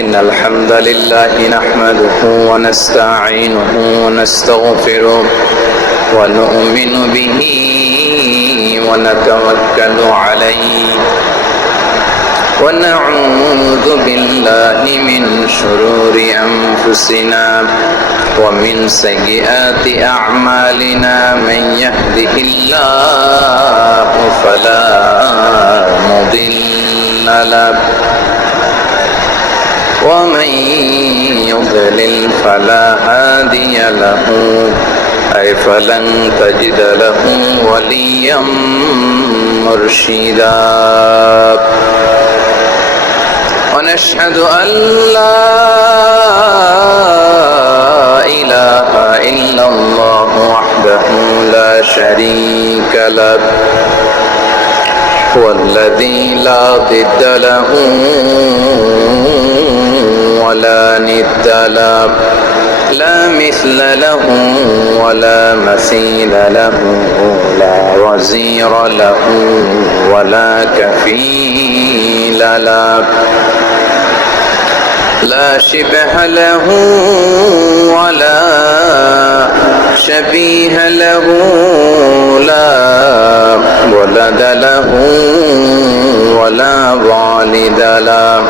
إن الحمد لله نحمده ونستعينه ونستغفره ونؤمن به ونتوكل عليه ونعوذ بالله من شرور أنفسنا ومن سيئات أعمالنا من يهده الله فلا مضل له ومن يضلل فلا هادي له أي فلن تجد له وليا مرشدا ونشهد أن لا إله إلا الله وحده لا شريك له هو الذي لا ضد له ولا ند له لا مثل له ولا مثيل له لا وزير له ولا كفيل له لا شبه له ولا شبيه له لا ولد له ولا والد له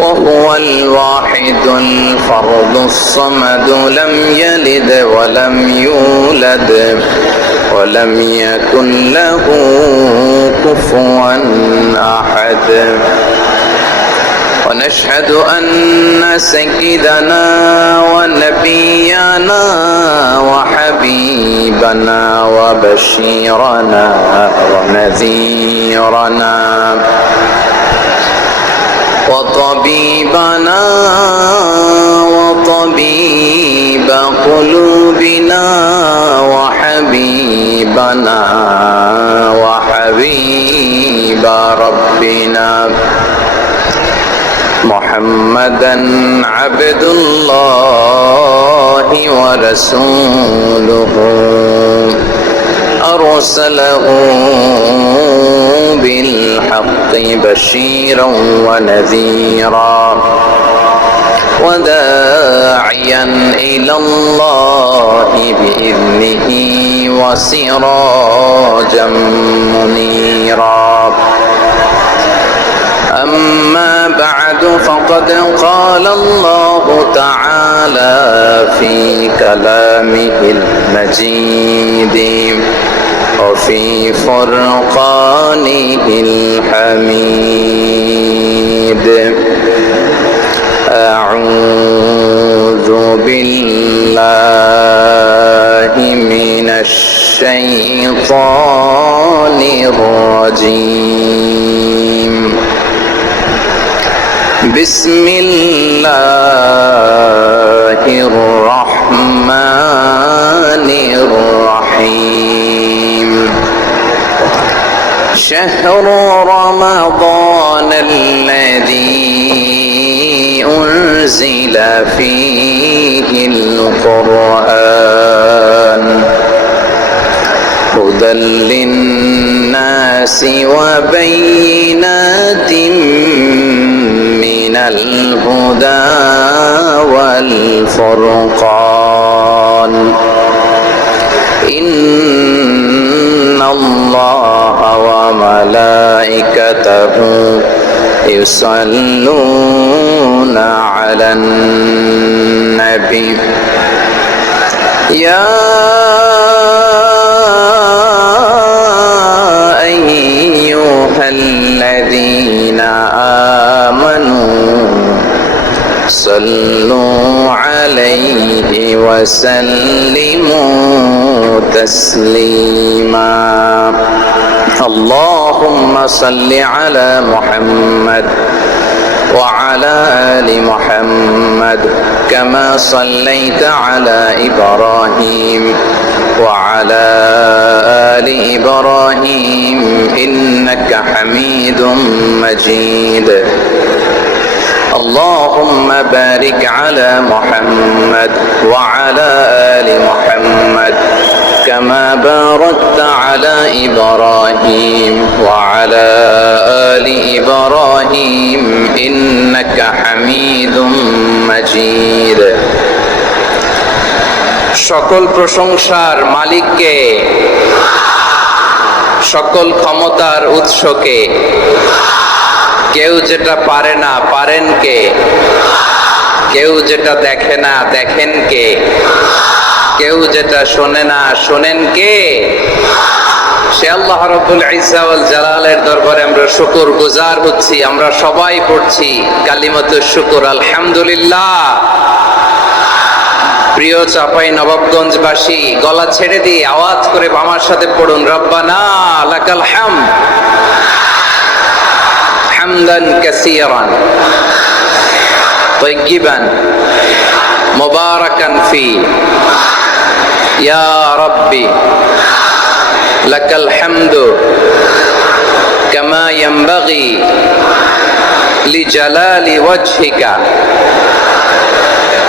وهو الواحد الفرد الصمد لم يلد ولم يولد ولم يكن له كفوا أحد ونشهد أن سيدنا ونبينا وحبيبنا وبشيرنا ونذيرنا وطبيبنا وطبيب قلوبنا وحبيبنا وحبيب ربنا محمدا عبد الله ورسوله أرسله بالحق بشيرا ونذيرا وداعيا إلى الله بإذنه وسراجا منيرا أما بعد فقد قال الله تعالى في كلامه المجيد وفي فرقانه الحميد أعوذ بالله من الشيطان الرجيم بسم الله الرحمن الرحيم شهر رمضان الذي أنزل فيه القرآن هدى للناس وبينات من الهدى والفرقان إن الله وملائكته يصلون على النبي يا أيها الذين آمنوا صلوا عليه وسلموا تسليما اللهم صل على محمد وعلى آل محمد كما صليت على إبراهيم وعلى آل إبراهيم إنك حميد مجيد اللهم بارك على محمد وعلى آل محمد كما باركت على إبراهيم وعلى آل إبراهيم إنك ইন্নাকা হামিদুম মাজিদ। সকল প্রশংসার মালিককে, সকল ক্ষমতার উৎসকে। কেউ যেটা পারে না পারেন কে, কেউ যেটা দেখে না দেখেন কে, কেউ যেটা শোনে না শোনেন কে? সে আল্লাহ রাব্বুল ইজ্জা ওয়াল জালালের দরবারে আমরা শুকর গুজার হচ্ছি। আমরা সবাই পড়ছি কালিমাতুশ শুকর, আলহামদুলিল্লাহ। প্রিয় চাপাই নবাবগঞ্জবাসী, গলা ছেড়ে দিয়ে আওয়াজ করে আমার সাথে পড়ুন, রব্বানা লাকাল হামদ হামদান কাসীরান তাইয়িবান মুবারাকান ফি ইয়া রাব্বি লাকাল হামদু কামা ইয়ানবাগি লিজালালি ওয়াজহিকা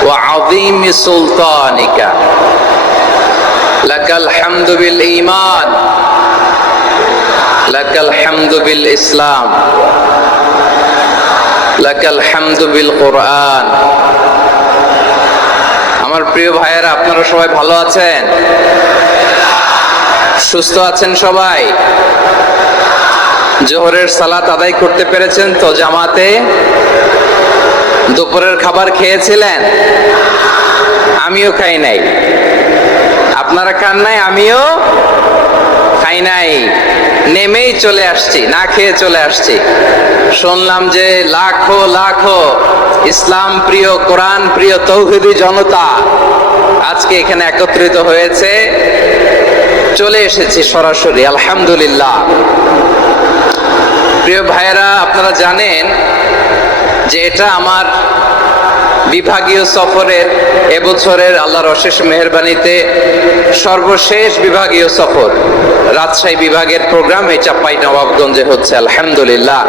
ওয়া আযীমি সুলতানিকা। লাকাল হামদু বিল ঈমান, লাকাল হামদু বিল ইসলাম, লাকাল হামদু বিল কুরআন। আমার প্রিয় ভাইয়েরা, আপনারা সবাই ভালো আছেন? সুস্থ আছেন সবাই? জোহরের সালাত আদায় করতে পেরেছেন তো জামাতে? দুপুরের খাবার খেয়েছিলেন? আমিও খাই নাই। আপনারা খান নাই, আমিও খাই নাই। নেমেই চলে আসছি, না খেয়ে চলে আসছি। শুনলাম যে লাখো লাখো ইসলাম প্রিয়, কোরআন প্রিয় তৌহিদি জনতা আজকে এখানে একত্রিত হয়েছে। চলে এসেছি সরাসরি, আলহামদুলিল্লাহ। প্রিয় ভাইয়েরা, আপনারা জানেন যে এটা আমার বিভাগীয় সফরের, এবছরের আল্লাহর অশেষ মেহেরবানিতে সর্বশেষ বিভাগীয় সফর। রাজশাহী বিভাগের প্রোগ্রাম এই চাপাই নবাবগঞ্জে হচ্ছে, আলহামদুলিল্লাহ।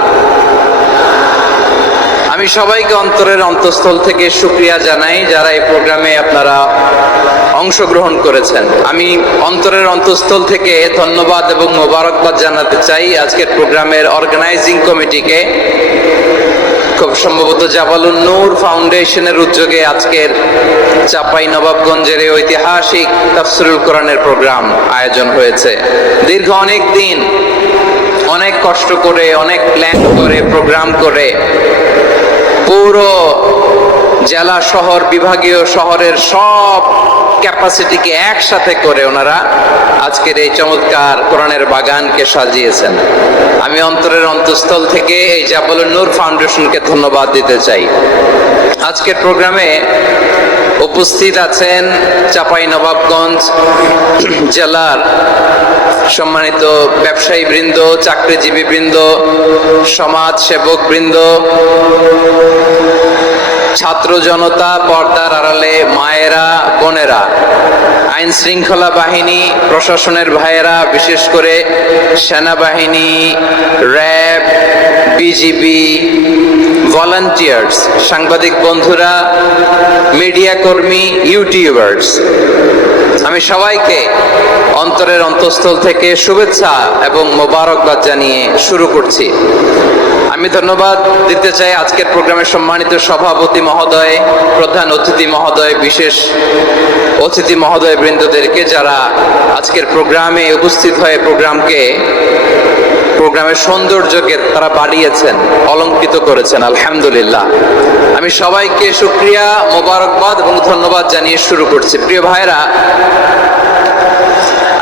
আমি সবাইকে অন্তরের অন্তঃস্থল থেকে শুকরিয়া জানাই যারা এই প্রোগ্রামে আপনারা অংশগ্রহণ করেছেন। আমি অন্তরের অন্তঃস্থল থেকে ধন্যবাদ এবং মোবারকবাদ জানাতে চাই আজকের প্রোগ্রামের অর্গানাইজিং কমিটিকে। খুব সম্ভবত জাবালুন নূর ফাউন্ডেশনের উদ্যোগে আজকের চাপাই নবাবগঞ্জের এই ঐতিহাসিক তাফসীরুল কোরআনের প্রোগ্রাম আয়োজন হয়েছে। দীর্ঘ অনেক দিন, অনেক কষ্ট করে, অনেক প্ল্যান করে, প্রোগ্রাম করে পুরো জেলা শহর, বিভাগীয় শহরের সব ক্যাপাসিটিকে একসাথে করে ওনারা আজকের এই চমৎকার কোরআনের বাগানকে সাজিয়েছেন। আমি অন্তরের অন্তঃস্থল থেকে এই জাবালুন নূর ফাউন্ডেশনকে ধন্যবাদ দিতে চাই। আজকের প্রোগ্রামে উপস্থিত আছেন চাঁপাইনবাবগঞ্জ জেলার সম্মানিত ব্যবসায়ী বৃন্দ, চাকরিজীবী বৃন্দ, সমাজ সেবক বৃন্দ, ছাত্র জনতা, পর্দার আড়ালে মায়েরা, বোনেরা, আইন শৃঙ্খলা বাহিনী, প্রশাসনের ভাইয়েরা, বিশেষ করে সেনাবাহিনী, র্যাব, বিজিবি, ভলান্টিয়ার্স, সাংবাদিক বন্ধুরা, মিডিয়া কর্মী, ইউটিউবার্স, আমি সবাইকে অন্তরের অন্তঃস্থল থেকে শুভেচ্ছা এবং মোবারকবাদ জানিয়ে শুরু করছি। আমি ধন্যবাদ দিতে চাই আজকের প্রোগ্রামের সম্মানিত সভাপতি মহোদয়, প্রধান অতিথি মহোদয়, বিশেষ অতিথি মহোদয় বৃন্দদেরকে যারা আজকের প্রোগ্রামে উপস্থিত হয়ে প্রোগ্রামের সৌন্দর্যকে তারা বাড়িয়েছেন, অলঙ্কৃত করেছেন, আলহামদুলিল্লাহ। আমি সবাইকে শুকরিয়া, মোবারকবাদ এবং ধন্যবাদ জানিয়ে শুরু করছি। প্রিয় ভাইরা,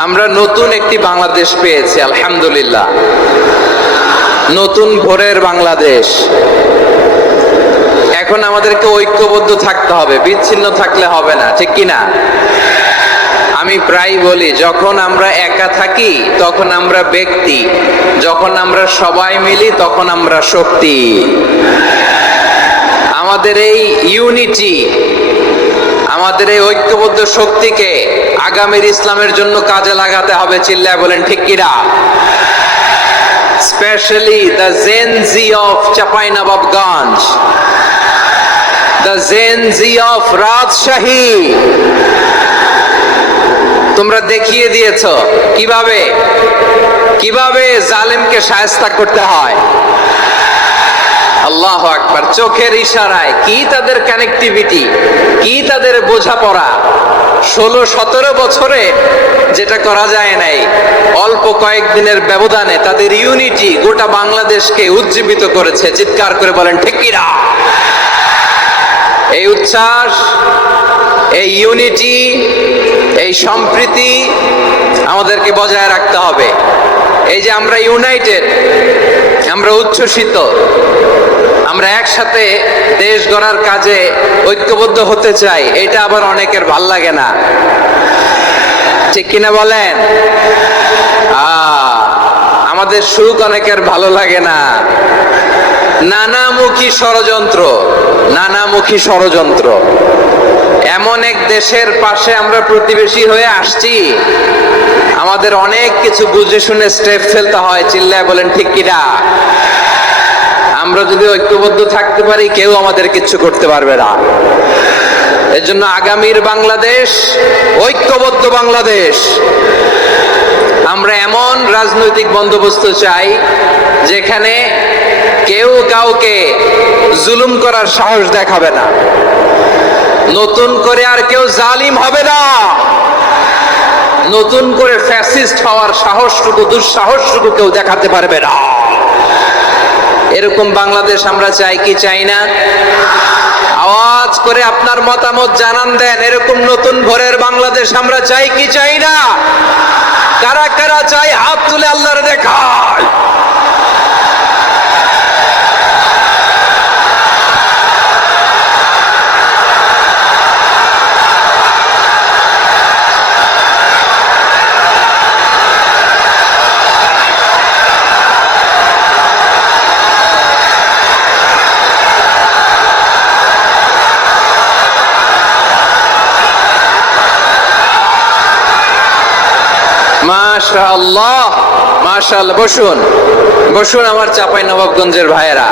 আমরা নতুন একটি বাংলাদেশ পেয়েছি, আলহামদুলিল্লাহ। নতুন ভোরের বাংলাদেশ। এখন আমাদেরকে ঐক্যবদ্ধ থাকতে হবে, বিচ্ছিন্ন থাকলে হবে না, ঠিক কিনা? আমি প্রায় বলি, যখন আমরা একা থাকি তখন আমরা ব্যক্তি, যখন আমরা সবাই মিলি তখন আমরা শক্তি। আমাদের এই ইউনিটি, আমাদের এই ঐক্যবদ্ধ শক্তিকে আগামীর ইসলামের জন্য কাজে লাগাতে হবে। চিল্লায় বলেন ঠিক কিনা? Especially the Gen Z of Chapainababganj, the Gen Z of Rajshahi. তোমরা দেখিয়ে দিয়েছো কিভাবে জালেমকে শায়েস্তা করতে হয়। আল্লাহু আকবার। চোখের ইশারায় কি তাদের কানেক্টিভিটি, কি তাদের বোঝাপড়া। 16-17 বছরে যেটা করা যায় নাই, অল্প কয়েকদিনের ব্যবধানে তাদের ইউনিটি গোটা বাংলাদেশকে উজ্জীবিত করেছে। চিৎকার করে বলেন ঠিক কি না? এই উচ্ছ্বাস, এই ইউনিটি, এই সম্প্রীতি আমাদেরকে বজায় রাখতে হবে। এই যে আমরা ইউনাইটেড, আমরা উচ্ছ্বসিত, আমরা একসাথে দেশ গড়ার কাজে ঐক্যবদ্ধ হতে চাই, এটা আবার অনেকের ভাল লাগে না, ঠিক কিনা বলেন? আমাদের সুখ অনেকের ভালো লাগে না। নানামুখী ষড়যন্ত্র, নানামুখী ষড়যন্ত্র। এমন এক দেশের পাশে আমরা প্রতিবেশী হয়ে আসছি, আমাদের অনেক কিছু বুঝে শুনে স্টেপ ফেলতে হয়। চিল্লায় বলেন ঠিক কিনা? আমরা যদি ঐক্যবদ্ধ থাকতে পারি, কেউ আমাদের কিচ্ছু করতে পারবে না। এর জন্য আগামীর বাংলাদেশ ঐক্যবদ্ধ বাংলাদেশ। আমরা এমন রাজনৈতিক বন্দোবস্ত চাই যেখানে কেউ কাউকে জুলুম করার সাহস দেখাবে না, নতুন করে আর কেউ জালিম হবে না, নতুন করে ফ্যাসিস্ট হওয়ার সাহসটুকু, দুঃসাহসটুকু কেউ দেখাতে পারবে না। এরকম বাংলাদেশ আমরা চাই কি চাই না? আওয়াজ করে আপনার মতামত জানান দেন। এরকম নতুন ভোরের বাংলাদেশ আমরা চাই কি চাই না? কারা কারা চাই হাত তুলে আল্লাহর দেখায়। মাশাআল্লাহ, মাশাআল্লাহ। বসুন, বসুন আমার চাঁপাইনবাবগঞ্জের ভাইয়েরা।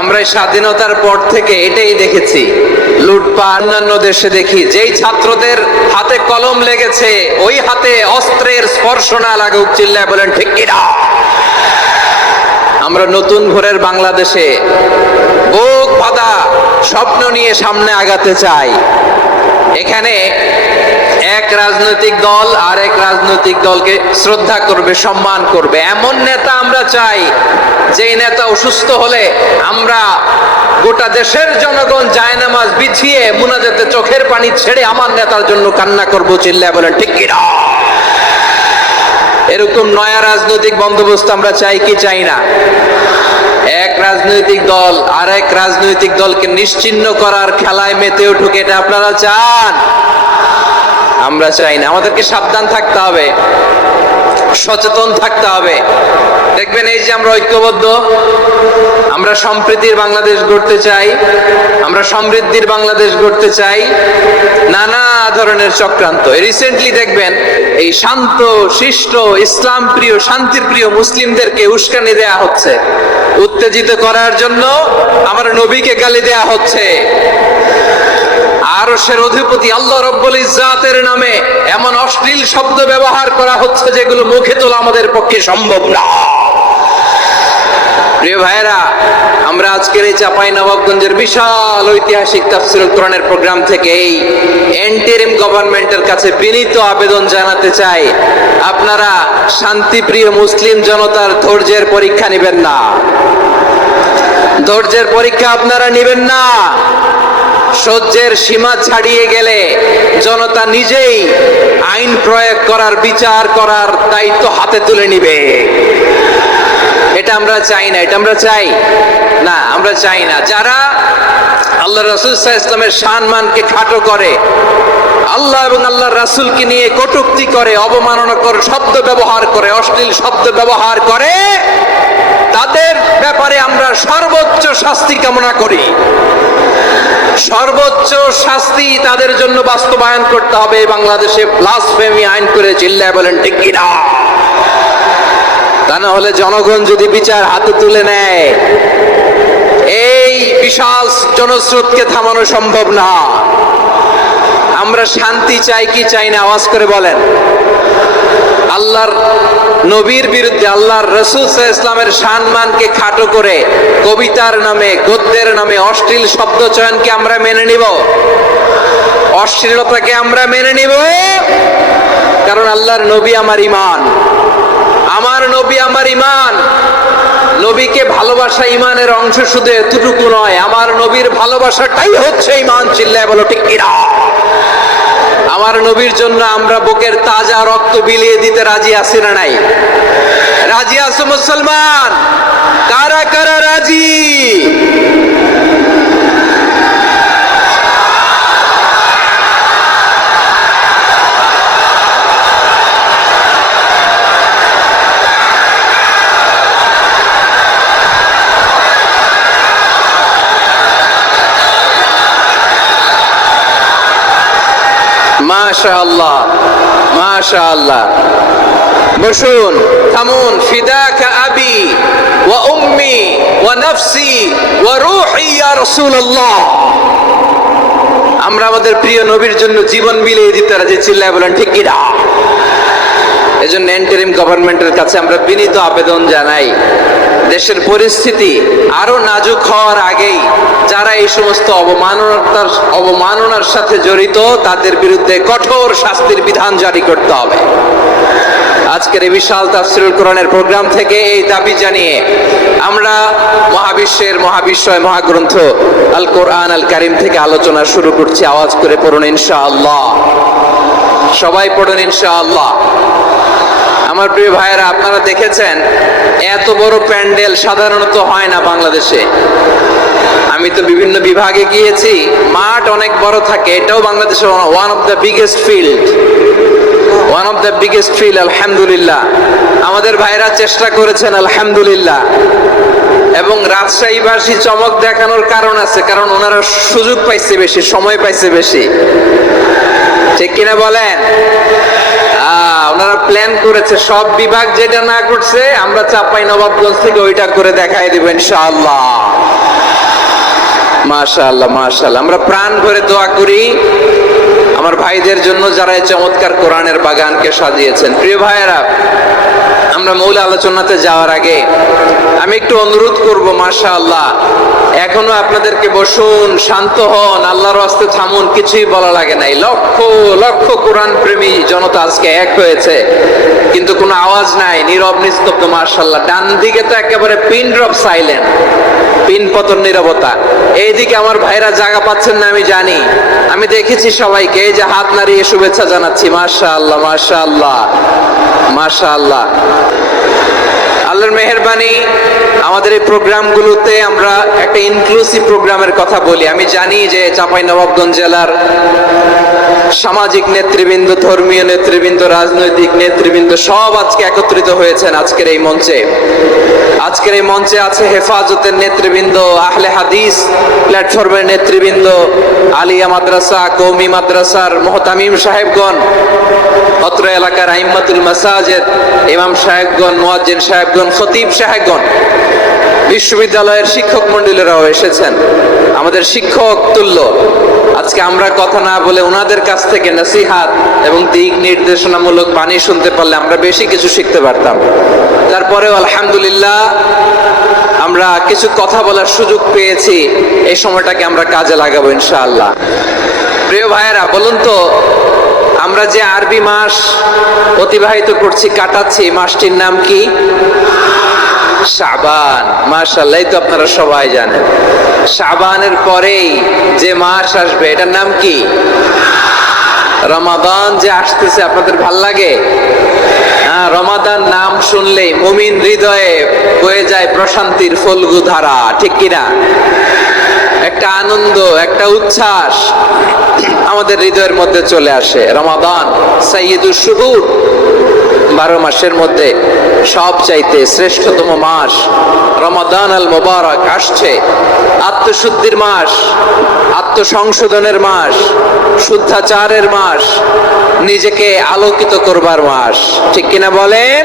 আমরা স্বাধীনতার পর থেকে এটাই দেখেছি, লুটপাট। অন্যান্য দেশে দেখি যেই ছাত্রদের হাতে কলম লেগেছে, ওই হাতে অস্ত্রের স্পর্শ না লাগুক। চিল্লায় বলেন ঠিক কিনা? আমরা নতুন ভোরের বাংলাদেশে বুক বাঁধা স্বপ্ন নিয়ে সামনে আগাতে চাই। এখানে এক রাজনৈতিক দল আর এক রাজনৈতিক দলকে শ্রদ্ধা করবে, সম্মান করবে, এমন নেতা আমরা চাই যে নেতা অসুস্থ হলে আমরা গোটা দেশের জনগণ জায়নামাজ বিছিয়ে মুনাজাতে চোখের পানি ছেড়ে আমার নেতার জন্য কান্না করবো। চিল্লায় বলেন ঠিক কিনা? এরকম নয়া রাজনৈতিক বন্দোবস্ত আমরা চাই কি চাই না? এক রাজনৈতিক দল আর এক রাজনৈতিক দলকে নিশ্চিহ্ন করার খেলায় মেতে উঠুক, এটা আপনারা চান? আমরা চাই না। আমাদেরকে সাবধান থাকতে হবে, সচেতন থাকতে হবে। দেখবেন এই যে আমরা ঐক্যবদ্ধ, আমরা সম্প্রীতির বাংলাদেশ গড়তে চাই, আমরা সমৃদ্ধির বাংলাদেশ গড়তে চাই, নানা ধরনের চক্রান্ত। রিসেন্টলি দেখবেন এই শান্ত শিষ্ট ইসলাম প্রিয় শান্তির প্রিয় মুসলিমদেরকে উস্কানি দেয়া হচ্ছে, উত্তেজিত করার জন্য আমার নবীকে গালি দেয়া হচ্ছে। আরশের অধিপতি আল্লাহ রব্বুল ইজ্জাতের নামে এমন অশ্লীল শব্দ ব্যবহার করা হচ্ছে যেগুলো মুখে তোলা আমাদের পক্ষে সম্ভব না। প্রিয় ভাইরা, আমরা আজকের এই চাঁপাইনবাবগঞ্জের বিশাল ঐতিহাসিক তাফসীরুল কোরআনের প্রোগ্রাম থেকে এই এন্টারিম গভর্নমেন্টের কাছে বিনীত আবেদন জানাতে চাই, আপনারা শান্তিপ্রিয় মুসলিম জনতার ধৈর্যের পরীক্ষা নেবেন না। ধৈর্যের পরীক্ষা আপনারা নেবেন না। সহ্যের সীমা ছাড়িয়ে গেলে জনতা নিজেই আইন প্রয়োগ করার, বিচার করার দায়িত্ব হাতে তুলে নিবে। এটা আমরা চাই না, এটা আমরা চাই না, আমরা চাই না। যারা আল্লাহ রাসূল সাল্লাল্লাহু আলাইহি ওয়াসাল্লামের সম্মানকে খাটো করে, আল্লাহ এবং আল্লাহর রাসূলকে নিয়ে কটূক্তি করে, অবমাননাকর শব্দ ব্যবহার করে, অশ্লীল শব্দ ব্যবহার করে, তাদের ব্যাপারে আমরা সর্বোচ্চ শাস্তি কামনা করি। সর্বোচ্চ শাস্তি তাদের জন্য বাস্তবায়ন করতে হবে। বাংলাদেশে ব্লাসফেমি আইন করে। চিল্লায় বলেন ঠিক কিনা? তা না হলে জনগণ যদি বিচার হাতে তুলে নেয়, এই বিশাল জনস্রোতকে থামানো সম্ভব না। আমরা শান্তি চাই কি চাই না? আওয়াজ করে বলেন। আল্লাহর নবীর বিরুদ্ধে, আল্লাহর রাসূল সাল্লাল্লাহু আলাইহি ইসলামের সম্মানকে খাটো করে কবিতার নামে, গদ্যের নামে অশ্লীল শব্দ চয়নকে আমরা মেনে নিব? অশ্লীলতাকে আমরা মেনে নিব? কারণ আল্লাহর নবী আমার ঈমান, আমার নবী আমার ঈমান। নবীকে ভালোবাসা ঈমানের অংশ, শুধু এতটুকু নয়, আমার নবীর ভালোবাসাটাই হচ্ছে ঈমান। চিল্লায় বলো ঠিক কিনা? আমার নবীর জন্য আমরা বুকের তাজা রক্ত বিলিয়ে দিতে রাজি আছি না নাই? রাজি আছো মুসলমান? কারা কারা রাজি? মাশাআল্লাহ, মাশাআল্লাহ। বসুন, থামুন। ফিদাকা আবি ওয়া উম্মি ওয়া নাফসি ওয়া রূহি ইয়া রাসূলুল্লাহ। আমরা আমাদের প্রিয় নবীর জন্য জীবন বিলিয়ে দিতে রাজি। চিল্লায় বলেন ঠিক কি না? এজন্য ইন্টারিম গভর্নমেন্টের কাছে আমরা বিনীত আবেদন জানাই, দেশের পরিস্থিতি আরো নাজুক হওয়ার আগেই যারা এই সমস্ত অবমাননার সাথে জড়িত তাদের বিরুদ্ধে কঠোর শাস্তির বিধান জারি করতে হবে। আজকের এই বিশাল তাফসীরুল কোরআনের প্রোগ্রাম থেকে এই দাবি জানিয়ে আমরা মহাবিশ্বের মহাবিশ্বয় মহাগ্রন্থ আল কোরআন আল কারীম থেকে আলোচনা শুরু করছি। আওয়াজ করে পড়ুন ইনশাআল্লাহ। সবাই পড়ুন ইনশাআল্লাহ। আমার প্রিয় ভাইয়েরা, আপনারা দেখেছেন এত বড় প্যান্ডেল সাধারণত হয় না বাংলাদেশে। আমি তো বিভিন্ন বিভাগে গিয়েছি, মাঠ অনেক বড় থাকে। এটাও বাংলাদেশের one of the biggest field, one of the biggest field. আলহামদুলিল্লাহ, আমাদের ভাইরা চেষ্টা করেছেন আলহামদুলিল্লাহ। এবং রাজশাহীবাসী চমক দেখানোর কারণ আছে, কারণ ওনারা সুযোগ পাইছে বেশি, সময় পাইছে বেশি। ঠিক কিনা বলেন? ওনারা প্ল্যান করেছে, সব বিভাগ যেটা না করছে আমরা চাঁপাইনবাবগঞ্জ থেকে ওইটা করে দেখাই দেব ইনশাআল্লাহ। মাশাআল্লাহ, মাশাআল্লাহ। আমরা প্রাণ ভরে দোয়া করি আমার ভাইদের জন্য যারা এই চমৎকার কোরআনের বাগানকে সাজিয়েছেন। প্রিয় ভাইয়েরা, আমরা মূল আলোচনাতে যাওয়ার আগে আমি একটু অনুরোধ করব, মাশাআল্লাহ, এখনো আপনাদেরকে বসুন, শান্ত হন, আল্লাহর রাস্তে থামুন, কিছুই বলা লাগে নাই। লক্ষ লক্ষ কোরআন প্রেমী জনতা আজকে এক হয়েছে, কিন্তু কোনো আওয়াজ নাই, নীরব নিস্তব্ধ। মাশাআল্লাহ, ডান দিকে তো একেবারে পিন ড্রপ সাইলেন্ট, পিন পতন নীরবতা। এইদিকে আমার ভাইরা জায়গা পাচ্ছেন না আমি জানি, আমি দেখেছি সবাইকে। এই যে হাত নাড়িয়ে শুভেচ্ছা জানাচ্ছি। মাশাআল্লাহ, মাশাআল্লাহ, মাশাআল্লাহ। আল্লাহর মেহেরবানি, আমাদের এই প্রোগ্রামগুলোতে আমরা একটা ইনক্লুসিভ প্রোগ্রামের কথা বলি। আমি জানি যে চাঁপাইনবাবগঞ্জ জেলার সামাজিক নেতৃবৃন্দ, ধর্মীয় নেতৃবৃন্দ, রাজনৈতিক নেতৃবৃন্দ সব আজকে একত্রিত হয়েছেন আজকের এই মঞ্চে। আজকের এই মঞ্চে আছে হেফাজতের নেতৃবৃন্দ, আহলে হাদিস প্ল্যাটফর্মের নেতৃবৃন্দ, আলিয়া মাদ্রাসা, কওমি মাদ্রাসার মুহতামিম সাহেবগণ, অত্র এলাকার আইম্মাতুল মাসাজিদ, ইমাম সাহেবগণ, মুয়াজ্জিন সাহেবগণ, খতিব সাহেবগণ, বিশ্ববিদ্যালয়ের শিক্ষক মণ্ডলীরাও এসেছেন, আমাদের শিক্ষক তুল্য। আজকে আমরা কথা না বলে ওনাদের কাছ থেকে নসিহাত এবং দিক নির্দেশনামূলক বাণী শুনতে পারলে আমরা বেশি কিছু শিখতে পারতাম। তারপরেও আলহামদুলিল্লাহ আমরা কিছু কথা বলার সুযোগ পেয়েছি, এই সময়টাকে আমরা কাজে লাগাবো ইনশাআল্লাহ। প্রিয় ভাইয়েরা, বলুন তো, আমরা যে আরবি মাস অতিবাহিত করছি, কাটাচ্ছি, মাসটির নাম কি? শাবান। মাশাআল্লাহ, এই তো আপনারা সবাই জানেন। শাবানের পরেই যে মাস আসবে এটার নাম কি? রমাদান যে আসতেছে, আপনাদের ভাল লাগে? রমাদান নাম শুনলেই মুমিন হৃদয়ে বয়ে যায় প্রশান্তির ফল্গু ধারা, ঠিক কিনা? একটা আনন্দ, একটা উচ্ছ্বাস আমাদের হৃদয়ের মধ্যে চলে আসে। রমাদান সাইয়্যিদুশ শুহুর, 12 মাসের মধ্যে সবচাইতে শ্রেষ্ঠতম মাস রমাদান আল মুবারক আসছে। আত্মশুদ্ধির মাস, আত্মসংশোধনের মাস, শুদ্ধাচারের মাস, নিজেকে আলোকিত করবার মাস, ঠিক কিনা বলেন?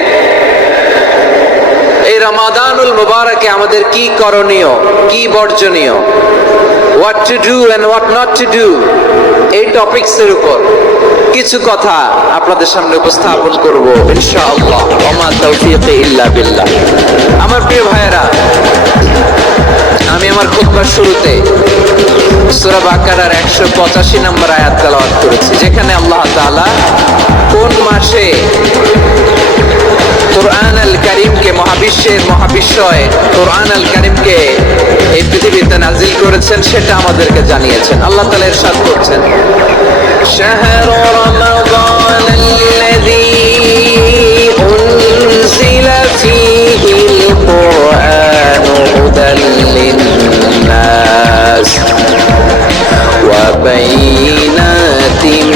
এই রমাদানুল মুবারকে আমাদের কি করণীয়, কি বর্জনীয়, what to do and what not to do, এই টপিকসের উপর কিছু কথা আপনাদের সামনে উপস্থাপন করব ইনশাআল্লাহ। ওমা তাওফীকি ইল্লা বিল্লাহ। আমার প্রিয় ভাইয়েরা, আমি আমার খুতবার শুরুতে সূরা বাকারার 185 নম্বর আয়াত তেলাওয়াত করেছি, যেখানে আল্লাহ তাআলা কোন মাসে কুরআন আল কারীমকে, মহাবিশ্বের মহাবিশ্বয় কুরআন আল কারীমকে এই পৃথিবীতে নাজিল করেছেন সেটা আমাদেরকে জানিয়েছেন। আল্লাহ তাআলা ইরশাদ করছেন, শাহরু রমাদান আল্লাযী উনজিলা ফীহিল কুরআনু হুদাল লিন-নাস ওয়া বাইনাতিন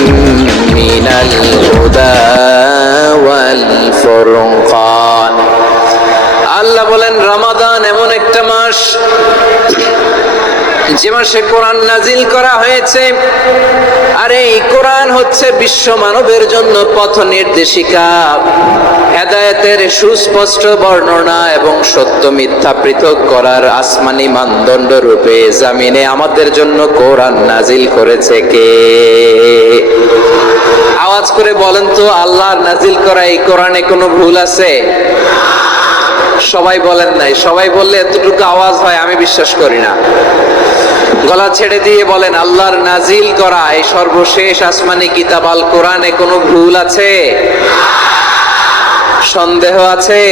মিনাল হুদা ওয়াল ফুরকান। আল্লাহ বলেন, রমাদান এমন একটা মাস যে মাসে কোরআন নাজিল করা হয়েছে, আর এই কোরআন হচ্ছে বিশ্ব মানবের জন্য পথ নির্দেশিকা, হেদায়েতের সুস্পষ্ট বর্ণনা এবং সত্য মিথ্যা পৃথক করার আসমানি মানদণ্ড রূপে জামিনে আমাদের জন্য কোরআন নাজিল করেছে কে? আওয়াজ করে বলেন তো, আল্লাহর নাজিল করা এই কোরআনে কোনো ভুল আছে? সবাই বলেন নাই। সবাই বললে এতটুকু আওয়াজ হয় আমি বিশ্বাস করি না। গলা ছেড়ে দিয়ে বলেন, আল্লাহর নাজিল করা এই সর্বশেষ আসমানি কিতাব আল কোরআনে কোনো ভুল আছে? সন্দেহ আছে?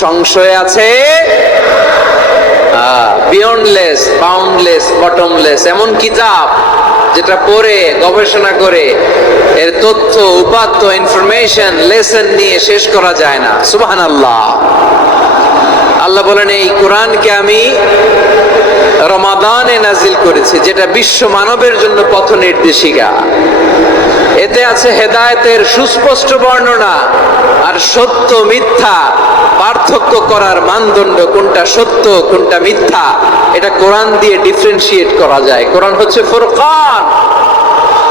সংশয় আছে? বিয়ন্ডলেস, বাউন্ডলেস, বটমলেস এমন কিতাব যেটা পড়ে গবেষণা করে এর তথ্য, উপাত্ত, ইনফরমেশন, লেসন নিয়ে শেষ করা যায় না। সুবহানাল্লাহ। আল্লাহ বলেন, এই কোরআনকে আমি রমাদানে নাজিল করেছি, যেটা বিশ্ব মানবের জন্য পথ নির্দেশিকা। এতে আছে হেদায়েতের সুস্পষ্ট বর্ণনা আর সত্য মিথ্যা পার্থক্য করার মানদণ্ড, কোনটা সত্য কোনটা মিথ্যা এটা কোরআন দিয়ে ডিফারেন্সিয়েট করা যায়। কোরআন হচ্ছে ফুরকান,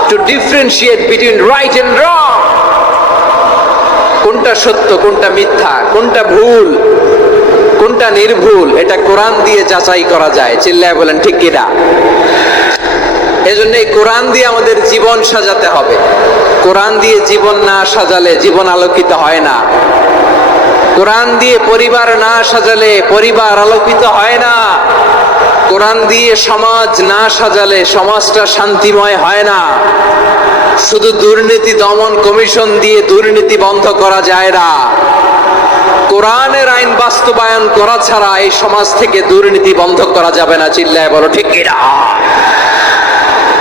to differentiate between right and wrong. কোনটা সত্য কোনটা মিথ্যা, কোনটা ভুল কোনটা নির্ভুল, এটা কোরআন দিয়ে যাচাই করা যায়। চিল্লায় বলেন ঠিক কিনা? এজন্য এই কোরআন দিয়ে আমাদের জীবন সাজাতে হবে। কোরআন দিয়ে জীবন না সাজালে জীবন আলোকিত হয় না। কোরআন দিয়ে পরিবার না সাজালে পরিবার আলোকিত হয় না। কোরআন দিয়ে সমাজ না সাজালে সমাজটা শান্তিময় হয় না। শুধু দুর্নীতি দমন কমিশন দিয়ে দুর্নীতি বন্ধ করা যায় না। কোরআনের আইন বাস্তবায়ন করা ছাড়া এই সমাজ থেকে দুর্নীতি বন্ধ করা যাবে না। চিল্লায় বলো ঠিক কিনা?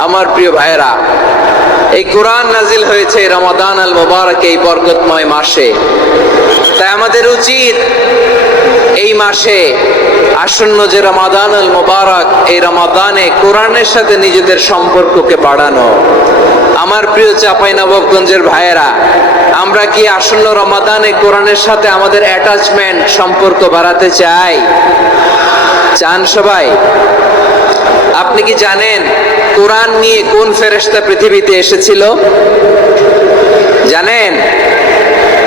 আমার প্রিয় ভাইয়েরা, এই কোরআন নাজিল হয়েছে রমাদান আল মুবারক, এই বরকতময় মাসে। তাই আমাদের উচিত এই মাসে আসন্ন যে রমাদান আল মুবারক, এই রমাদানে কোরআনের সাথে নিজেদের সম্পর্ককে বাড়ানো। আমার প্রিয় চাঁপাইনবাবগঞ্জের ভাইয়েরা, আমরা কি আসন্ন রমাদানে কোরআনের সাথে আমাদের অ্যাটাচমেন্ট, সম্পর্ক বাড়াতে চাই? চান সবাই? আপনি কি জানেন কোরআন নিয়ে কোন ফেরেশতা পৃথিবীতে এসেছিল? জানেন?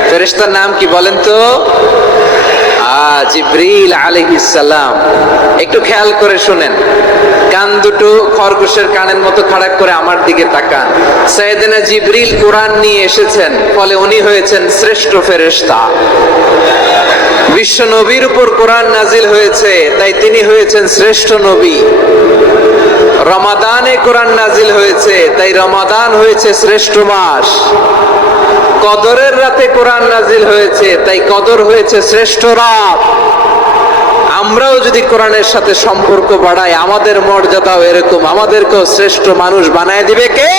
ফেরেশতার নাম কি বলেন তো? জিবরিল আলাইহিস সালাম। একটু খেয়াল করে শুনেন, কান দুটো খরগোশের কানের মতো খাড়া করে আমার দিকে তাকান। সাইয়েদনা জিবরিল কোরআন নিয়ে এসেছেন, ফলে উনি হয়েছেন শ্রেষ্ঠ ফেরেশতা। বিশ্ব নবীর উপর কোরআন নাজিল হয়েছে, তাই তিনি হয়েছেন শ্রেষ্ঠ নবী। রমাদানে কোরআন নাজিল হয়েছে, তাই রমাদান হয়েছে শ্রেষ্ঠ মাস। কদরের রাতে কোরআন নাজিল হয়েছে, তাই কদর হয়েছে শ্রেষ্ঠ রাত। আমরাও যদি কোরআনের সাথে সম্পর্ক বাড়াই, আমাদের মর্যাদাও এরকম, আমাদেরকেও শ্রেষ্ঠ মানুষ বানায় দিবে কে?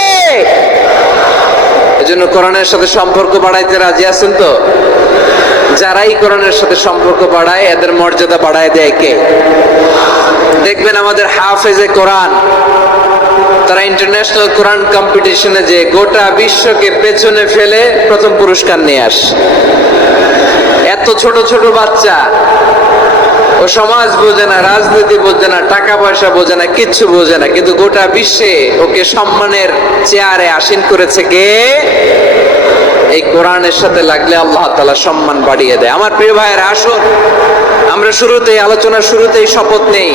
এজন্য কোরআনের সাথে সম্পর্ক বাড়াইতে রাজি আছেন তো? যারাই কোরআনের সাথে সম্পর্ক বাড়ায় এদের মর্যাদা বাড়ায় দেয় কে? দেখবেন আমাদের হাফেজে কোরআন, তারা ইন্টারন্যাশনাল কোরআন কম্পিটিশনে যে গোটা বিশ্বকে পেছনে ফেলে প্রথম পুরস্কার নিয়ে আসে। এত ছোট ছোট বাচ্চা, ও সমাজ বোঝে না, রাজনীতি বোঝে না, টাকা পয়সা বোঝে না, কিচ্ছু বোঝে না, কিন্তু গোটা বিশ্বে ওকে সম্মানের চেয়ারে আসীন করেছে কে? এই কোরআনের সাথে লাগলে আল্লাহ তাআলা সম্মান বাড়িয়ে দেয়। আমার প্রিয় ভাইয়েরা, আসুন আমরা আলোচনার শুরুতেই শপথ নেই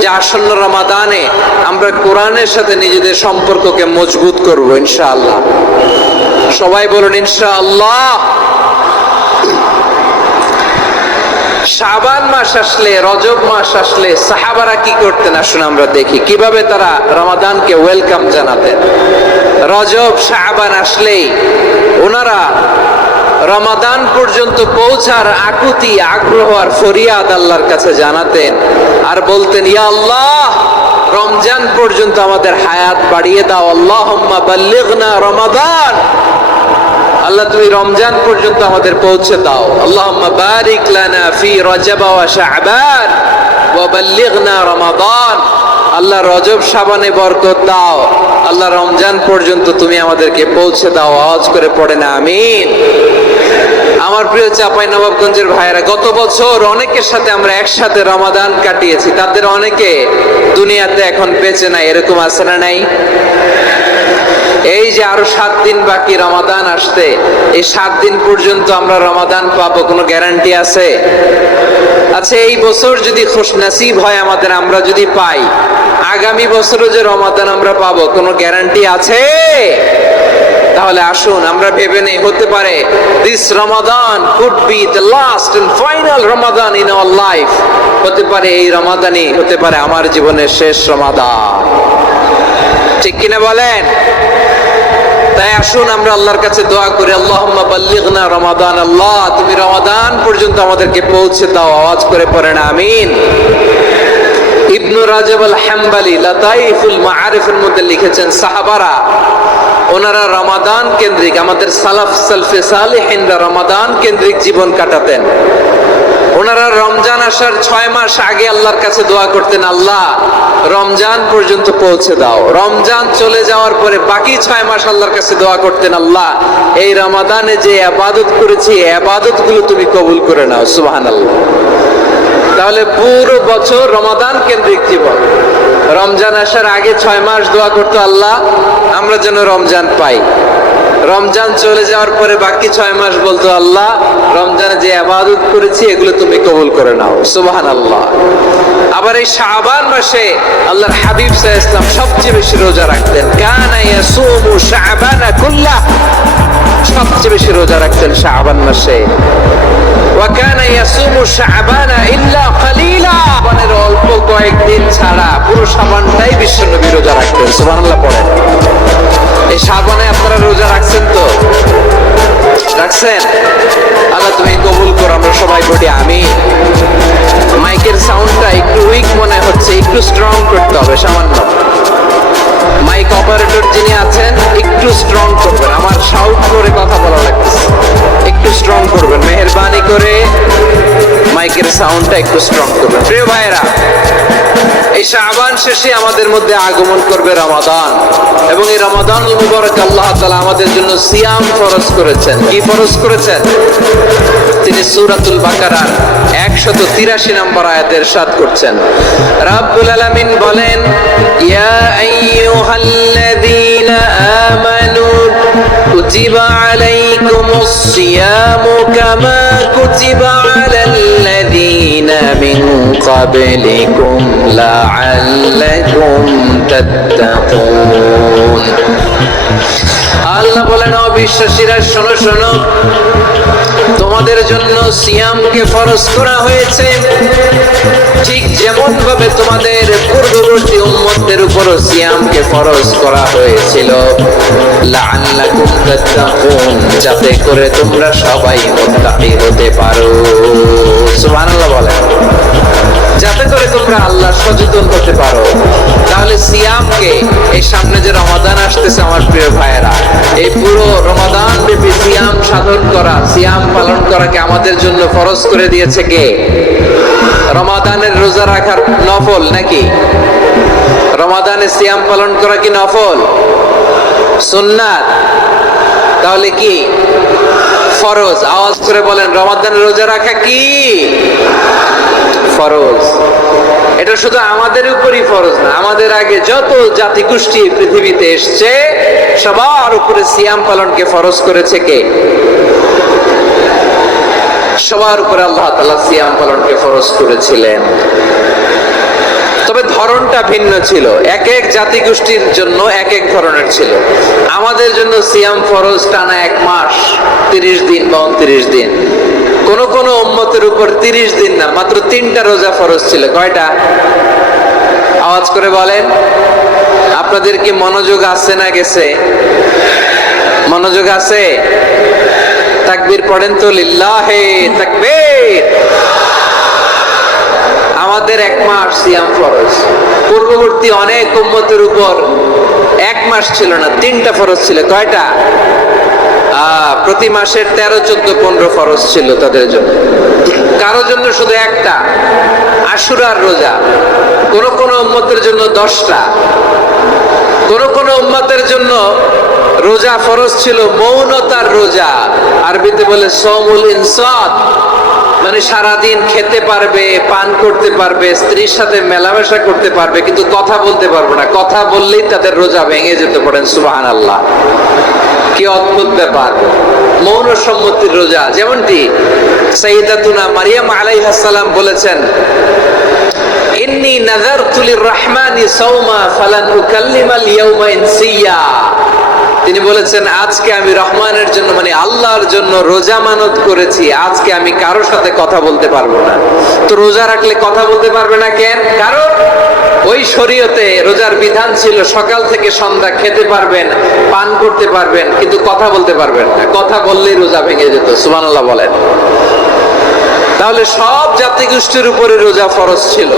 যে আসন্ন রমাদানে আমরা কোরআনের সাথে নিজেদের সম্পর্ককে মজবুত করব ইনশাআল্লাহ। সবাই বলুন ইনশাআল্লাহ। শাবান মাস আসলে, রজব মাস আসলে সাহাবারা কি করতেন আসুন আমরা দেখি কিভাবে তারা রমাদানকে ওয়েলকাম জানাতেন। রজব শাবান আসলেই ওনারা রমাদান পর্যন্ত পৌঁছার আকুতি, আগ্রহ আর ফরিয়াদ আল্লাহর কাছে জানাতেন আর বলতেন, ইয়া আল্লাহ, রমজান পর্যন্ত আমাদের হায়াত বাড়িয়ে দাও। আল্লাহুম্মা বাল্লিগনা রমাদান, আল্লাহ তুমি রমজান পর্যন্ত আমাদের পৌঁছে দাও। আল্লাহুম্মা বারিক লানা ফি রজব ওয়া শাবান ওয়া বাল্লিগনা রমাদান, আল্লাহ রজব শাবানে বরকত দাও, আল্লাহ রমজান পর্যন্ত তুমি আমাদেরকে পৌঁছে দাও। আওয়াজ করে পড়েন আমিন। আমার প্রিয় চাঁপাইনবাবগঞ্জের ভাইয়েরা, গত বছর অনেকের সাথে আমরা একসাথে রমাদান কাটিয়েছি, তাদের অনেকে দুনিয়াতে এখন বেঁচে নাই, এরকম আছে না নাই? এই যে আরো 7 দিন বাকি রমাদান আসতে, এই 7 দিন পর্যন্ত আমরা রমাদান পাবো কোনো গ্যারান্টি আছে? আচ্ছা, এই বছর যদি খুশনসিব হয় আমাদের, আমরা যদি পাই, আগামী বছরও যে রমাদান আমরা পাবো কোনো গ্যারান্টি আছে? তাহলে আসুন আমরা ভেবে নেই, হতে পারে this Ramadan could be the last and final Ramadan in our life. হতে পারে এই রমাদানই হতে পারে আমার জীবনের শেষ রমাদান। ঠিক কিনা বলেন? তাই আসুন আমরা আল্লাহর কাছে দোয়া করি, আল্লাহুম্মা বাল্লিগনা রমাদান, আল্লাহ তুমি রমাদান পর্যন্ত আমাদেরকে পৌঁছে দাও। আওয়াজ করে পড়েন আমিন। ইবনু রাজব আল হাম্বলি লাতাইফুল মাআরিফের মধ্যে লিখেছেন, সাহাবারা ওনারা রমাদান কেন্দ্রিক, আমাদের সালফে সালেহিনরা রমাদান কেন্দ্রিক জীবন কাটাতেন। ওনারা রমজান আসার 6 মাস আগে আল্লাহর কাছে দোয়া করতেন, আল্লাহ রমজান পর্যন্ত পৌঁছে দাও। রমজান চলে যাওয়ার পরে বাকি 6 মাস আল্লাহর কাছে দোয়া করতেন, আল্লাহ এই রমাদানে যে ইবাদত করেছি এই ইবাদতগুলো তুমি কবুল করে নাও। সুবহানাল্লাহ। তাহলে পুরো বছর রমাদান কেন্দ্রিক জীবন। রমজান আসার আগে 6 মাস দোয়া করতো, আল্লাহ আমরা যেন রমজান পাই। রমজান চলে যাওয়ার পরে বাকি 6 মাস বলতো, আল্লাহ রমজানে যে ইবাদত করেছি এগুলো তুমি কবুল করে নাও। সুবহানাল্লাহ। আবার এই শাবান মাসে আল্লাহর হাবিব সাল্লাল্লাহু আলাইহি ওয়াসাল্লাম সবচেয়ে বেশি রোজা রাখতেন। কানা ইয়াসুমু শাবানা কুল্লাহ, সবচেয়ে বেশি রোজা রাখতেন শাবান মাসে। ওয়া কানা ইয়াসুমু শাবানা ইল্লা কালিলা, মানে অল্প কয়েকদিন ছাড়া পুরো শাবানটাই বিশ্বনবী রোজা রাখতেন। সুবহানাল্লাহ পড়েন। এই শাবানে আপনারা রোজা রাখছেন তো? রাখছেন? আল্লাহ তুমি কবুল করো, আমরা সবাই বলি আমিন। মাইকের সাউন্ডটা একটু উইক মনে হচ্ছে, একটু স্ট্রং করতে হবে সামান্য। মাইক অপারেটর যিনি আছেন একটু স্ট্রং করবেন, আমার শাউট করে কথা বলা লাগতেছে, একটু স্ট্রং করবেন মেহেরবানি করে, মাইকের সাউন্ডটা একটু স্ট্রং করবেন। প্রিয় ভাইয়েরা, এই শাবান শেষে আমাদের মধ্যে আগমন করবে রমাদান, এবং এই রমাদানুল মুবারক আল্লাহ তাআলা আমাদের জন্য সিয়াম ফরজ করেছেন। কি ফরজ করেছেন? তিনি সূরাতুল বাকারার 183 নম্বর আয়াতে ইরশাদ করছেন, রাব্বুল আলামিন বলেন, ইয়া আইয়ুহাল্লাযীনা আমানু কুতিবা আলাইকুমুস সিয়ামু কামা কুতিবা আলাল্লাযীনা মিন ক্বাবলিকুম লাআল্লাকুম তাত্তাকুন। আল্লাহ বলেন, অবিশ্বাসীরা শোনো শোনো, তোমাদের জন্য সিয়ামকে ফরজ করা হয়েছে, ঠিক যেমন ভাবে তোমাদের পূর্ববর্তী উম্মতদের উপরও সিয়ামকে ফরজ করা হয়েছিল, লাআল্লাকুম তাত্তাকুন, যাতে করে তোমরা সবাই মুত্তাকি হতে পারো। সুবহানাল্লাহ বলেন, যাতে করে তোমরা আল্লাহ সচেতন হতে পারো। তাহলে সিয়ামকে, এই সামনে যে রমাদান আসতেছে আমার প্রিয় ভাইয়েরা, এই পুরো রমাদান ব্যাপী সিয়াম সাধন করা, সিয়াম পালন করাকে আমাদের জন্য ফরজ করে দিয়েছে কে? রমাদানের রোজা রাখার নফল নাকি? রমাদানে সিয়াম পালন করা কি নফল? সুন্নাত? তাহলে কি ফরজ। আওয়াজ করে বলেন, রমাদানের রোজা রাখা কি ফরজ? এটা শুধু আমাদের উপরই ফরজ না, আমাদের আগে যত জাতিগোষ্ঠী পৃথিবীতে এসছে সবার উপরে সিয়াম পালনকে ফরজ করেছে কে? সবার উপরে আল্লাহ তাআলা সিয়াম পালনকে ফরজ করেছিলেন। তবে ধরনটা ভিন্ন ছিল, এক এক জাতিগোষ্ঠীর জন্য এক এক ধরনের ছিল। আমাদের জন্য সিয়াম ফরজ টানা 1 মাস 30 দিন বা 29 দিন। কোন কোন উম্মতের উপর 30 দিন না, মাত্র 3টা রোজা ফরজ ছিল। কয়টা? আওয়াজ করে বলেন। আপনাদের কি মনোযোগ আছে না গেছে? মনোযোগ আছে? তাকবীর পড়েন তো, লিল্লাহে তাকবীর। আমাদের 1 মাস সিয়াম ফরজ। পূর্ববর্তী অনেক উম্মতের উপর 1 মাস ছিল না, 3টা ফরজ ছিল। কয়টা? প্রতি মাসের 13, 14, 15 ফরজ ছিল তাদের জন্য। কারো জন্য শুধু একটা, আশুরার রোজা। কোন কোন উম্মতের জন্য 10টা। কোন কোন উম্মতের জন্য রোজা ফরজ ছিল মৌনতার রোজা, আরবিতে বলে সওমুল ইনসাত, মানে সারাদিন খেতে পারবে, পান করতে পারবে, স্ত্রীর সাথে মেলামেশা করতে পারবে, কিন্তু কথা বলতে পারবে না। কথা বললেই তাদের রোজা ভেঙে যেতে। পড়েন সুবহানাল্লাহ। কি অদ্ভুত ব্যাপার! মৌন সম্মতির রোজা। যেমনটি সাইয়্যিদাতুনা মারিয়াম আলাইহিস সালাম বলেছেন, ইন্নী নাযারতু লির-রাহমানি সাওমা ফালান উকাল্লিমাল ইয়াওমা ইনসিয়া। তিনি বলেছেন, আজকে আমি রহমানের জন্য, মানে আল্লাহর জন্য রোজা মানত করেছি, আজকে আমি কারোর সাথে কথা বলতে পারবো না। তো রোজা রাখলে কথা বলতে পারবে না কেন? কারণ ওই শরীয়তে রোজার বিধান ছিল সকাল থেকে সন্ধ্যা খেতে পারবেন, পান করতে পারবেন, কিন্তু কথা বলতে পারবেন না। কথা বললেই রোজা ভেঙে যেত। সুবহানাল্লাহ বলেন। তাহলে সব জাতিগোষ্ঠীর উপরে রোজা ফরজ ছিল,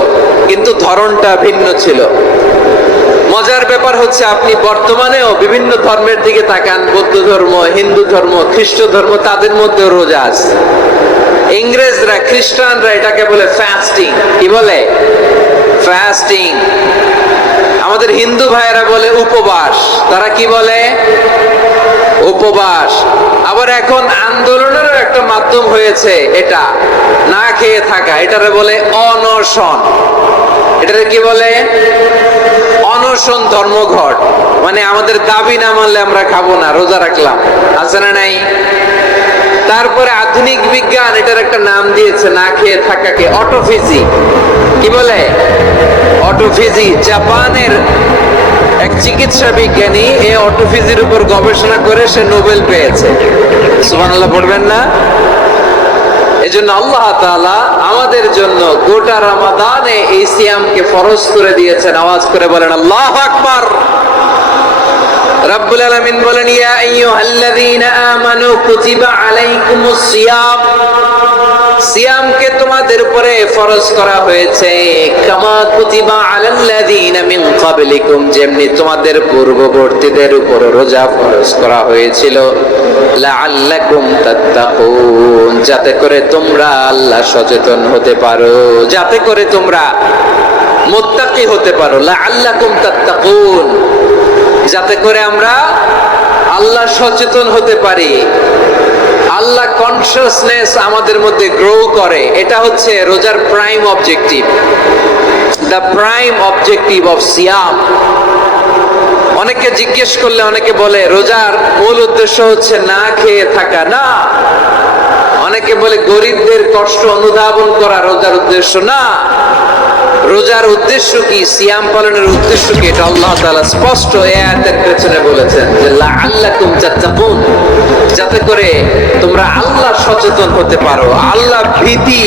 কিন্তু ধরনটা ভিন্ন ছিল। মজার ব্যাপার হচ্ছে, আপনি বর্তমানেও বিভিন্ন ধর্মের দিকে তাকান, বৌদ্ধ ধর্ম, হিন্দু ধর্ম, খ্রিস্ট ধর্ম, তাদের মধ্যে রোজা আছে। ইংরেজরা, খ্রিস্টানরা এটাকে বলে ফাস্টিং। কি বলে? ফাস্টিং। আমাদের হিন্দু ভাইয়েরা বলে উপবাস। তারা কি বলে? উপবাস। আবার এখন আন্দোলনেরও একটা মাধ্যম হয়েছে এটা, না খেয়ে থাকা। এটারে বলে অনশন। এটারে কি বলে? অনশন ধর্মঘট। মানে আমাদের দাবি না মানলে আমরা খাবো না, রোজা রাখলাম। আছে না নাই? তারপরে আধুনিক বিজ্ঞান এটার একটা নাম দিয়েছে না খেয়ে থাকাকে, অটোফেজি। কি বলে? অটোফেজি। জাপানের এক চিকিৎসা বিজ্ঞানী এই অটোফেজির উপর গবেষণা করে সে নোবেল পেয়েছে। সুবহানাল্লাহ পড়বেন না? এজন্য আল্লাহ তাআলা আমাদের জন্য গোটা রমাদানে এই সিয়ামকে ফরজ করে দিয়েছেন। আওয়াজ করে বলেন আল্লাহু আকবার। রব্বুল আলামিন বলেন, ইয়া আইয়ুহাল্লাযীনা আমানু কুতিবা আলাইকুমুস সিয়াম। সিয়ামকে তোমাদের উপরে ফরজ করা হয়েছে, কামা কুতিবা আলাল্লাযীনা মিন ক্বাবলিকুম, যেমনি তোমাদের পূর্ববর্তীদের উপর রোজা ফরজ করা হয়েছিল, লাআল্লাকুম তাত্তাকুন, যাতে করে তোমরা আল্লাহ সচেতন হতে পারো, যাতে করে তোমরা মুত্তাকি হতে পারো। লাআল্লাকুম তাত্তাকুন, যাতে করে আমরা আল্লাহ সচেতন হতে পারি, আল্লাহ কনসিয়াসনেস আমাদের মধ্যে গ্রো করে। এটা হচ্ছে রোজার prime objective, the prime objective of সিয়াম। অনেকে জিজ্ঞেস করলে অনেকে বলে রোজার মূল উদ্দেশ্য হচ্ছে না খেয়ে থাকা। না, অনেকে বলে গরিবদের কষ্ট অনুধাবন করা রোজার উদ্দেশ্য। না, রোজার উদ্দেশ্য কি? সিয়াম পালনের উদ্দেশ্য কি? এটা আল্লাহ তাআলা স্পষ্ট এই আয়াতের পেছনে বলেছেন যে লাআল্লাকুম তাত্তাকুন, যাতে করে তোমরা আল্লাহ সচেতন হতে পারো, আল্লাহ ভীতি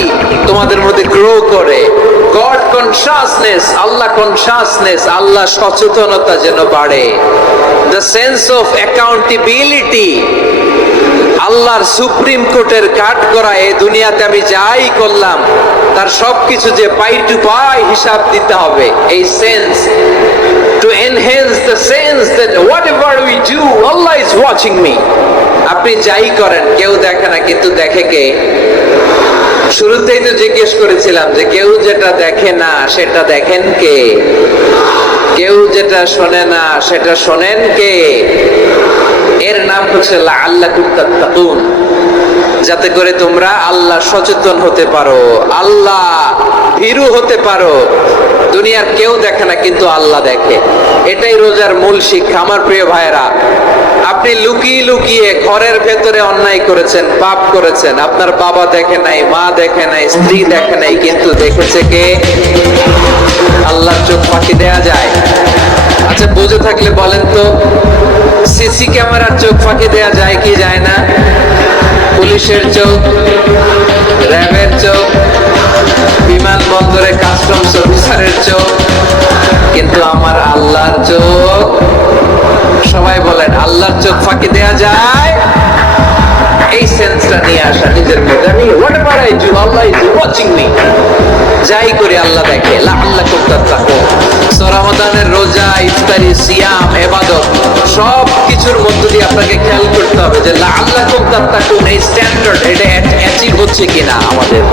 তোমাদের মধ্যে গ্রো করে, গড কনসিয়াসনেস, আল্লাহ কনসিয়াসনেস, আল্লাহ সচেতনতা যেন বাড়ে, দ্য সেন্স অফ অ্যাকাউন্টেবিলিটি। আল্লাহর সুপ্রিম কোর্টের কাঠ করা এই দুনিয়াতে আমি যাই করলাম তার সবকিছু যে পাই টু পাই হিসাব দিতে হবে, এই sense, to enhance the sense that whatever we do Allah is watching me. আপনি যাই করেন কেউ দেখে না, কিন্তু দেখে কে? শুরুতেই তো জিজ্ঞেস করেছিলাম যে কেউ যেটা দেখে না সেটা দেখেন কে? কেউ যেটা শোনে না সেটা শোনেন কে? এর নাম হচ্ছে লাআল্লাকুম তাত্তাকুন। যাতে করে তোমরা আল্লাহ সচেতন হতে পারো, আল্লাহ ভীরু হতে পারো। দুনিয়ার কেউ দেখে না, কিন্তু আল্লাহ দেখে। এটাই রোজার মূল শিক্ষা। আমার প্রিয় ভাইরা, আপনি লুকিয়ে লুকিয়ে ঘরের ভেতরে অন্যায় করেছেন, পাপ করেছেন, আপনার বাবা দেখে নাই, মা দেখে নাই, স্ত্রী দেখে নাই, কিন্তু দেখেছে কে? আল্লাহর চোখ ফাঁকি দেয়া যায়? আচ্ছা, বুঝে থাকলে বলেন তো, সিসি ক্যামেরার চোখ ফাঁকি দেয়া যায় কি যায় না? পুলিশের চোখ, র্যাবের চোখ, বিমানবন্দরে কাস্টমস অফিসারের চোখ, কিন্তু আমার আল্লাহর চোখ? সবাই বলেন, আল্লাহর চোখ ফাঁকি দেয়া যায়? এই সেন্সটা নিয়ে আসা নিজের মধ্যে, আমি whatever I do, Allah is watching me, যাই করি আল্লাহ দেখে। লাআল্লাকুম তাত্তাকুন। সো রমাদানের রোজা, ইফতারি, সিয়াম, ইবাদত সব কিছুর মধ্য দিয়ে আপনাকে খেয়াল করতে হবে যে লাআল্লাকুম তাত্তাকুন এই স্ট্যান্ডার্ড এটা অ্যাচিভ হচ্ছে কিনা আমাদের,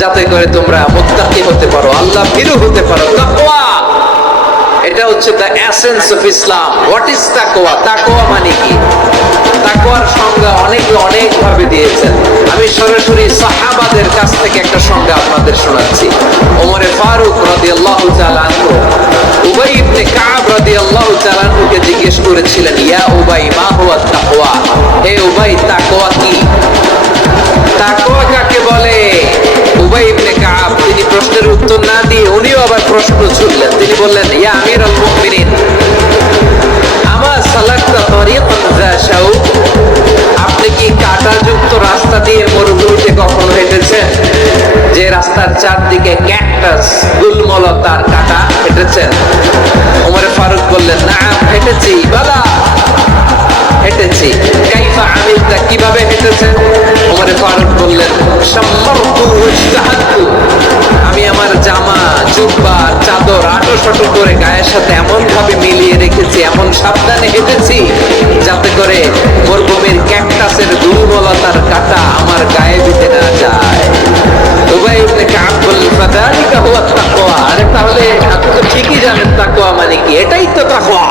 যাতে করে তোমরা মুত্তাকি হতে পারো, আল্লাহ ভীরু হতে পারো। তাকওয়া, এটা হচ্ছে the essence of Islam. What is তাকওয়া? তাকওয়া মানে কি? তাকওয়ার সংজ্ঞা অনেকে অনেক ভাবে দিয়েছেন। আমি সরাসরি সাহাবাদের কাছ থেকে একটা সংজ্ঞা আপনাদের শোনাচ্ছি। ওমরে ফারুক রাদিয়াল্লাহু তাআলা আনহু উবাই ইবনে কাব রাদিয়াল্লাহু তাআলা আনহুকে জিজ্ঞেস করেছিলেন, ইয়া উবাই মা হুয়া তাকওয়া? হে উবাই, তাকওয়া কি? তাকওয়া কাকে বলে? উবাই ইবনে কাব তিনি প্রশ্নের উত্তর না দিয়ে উনিও আবার প্রশ্ন ছুড়লেন। তিনি বললেন, ইয়া আমিরুল মুমিনিন, আমা সালাকতা তরিকান যা শাউক? আপনি কি কাঁটাযুক্ত রাস্তা দিয়ে মরুভূমিতে কখনো হেঁটেছেন? যে রাস্তার চারদিকে ক্যাকটাস, গুলমলতার কাঁটা, হেঁটেছেন? ওমর ফারুক বললেন, নাম হেঁটেছি। বালা, হেঁটেছি। কাইফা আমিলতা, কিভাবে হেঁটেছেন? ওমর ফারুক বললেন, শাম্মারতু ওয়াজতাহাতু, আমি আমার জামা, জুব্বা, চাদর আঁটো করে গায়ের সাথে এমন ভাবে মিলিয়ে রেখেছি, এমন সাবধানে হেঁটেছি যাতে করে মরুভূমির ক্যাকটাসের দুর্বলতার কাঁটা আমার গায়ে বিঁধে না যায়। উবাই ইবনে কাব বললেন, ফাযালিকা হুয়া তাকওয়া। আরে তাহলে আপনি তো ঠিকই জানেন তাকওয়া মানে কি, এটাই তো তাকওয়া।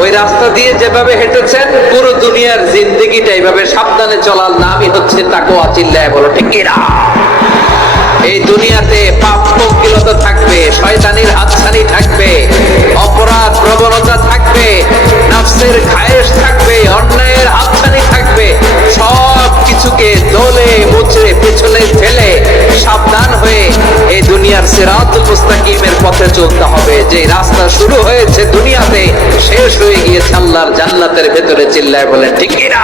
ওই রাস্তা দিয়ে যেভাবে হেঁটেছেন, পুরো দুনিয়ার জিন্দেগিটা এইভাবে সাবধানে চলার নামই হচ্ছে তাকওয়া। চিল্লায় বলো ঠিক কিনা? এই দুনিয়াতে পাপ পঙ্কিলতা থাকবে, শয়তানির হাতছানি থাকবে, অপরাধ প্রবণতা থাকবে, নফসের খায়েশ থাকবে, অন্যায়ের হাতছানি থাকবে। সব কিছুকে দলে মুচড়ে পেছনে ফেলে সাবধান হয়ে এই দুনিয়ার সিরাতুল মুস্তাকিমের পথে চলতে হবে। যে রাস্তা শুরু হয়েছে দুনিয়াতে, শেষ হয়ে গিয়েছে আল্লাহর জান্নাতের ভেতরে। চিল্লায় বলেন ঠিক কিনা?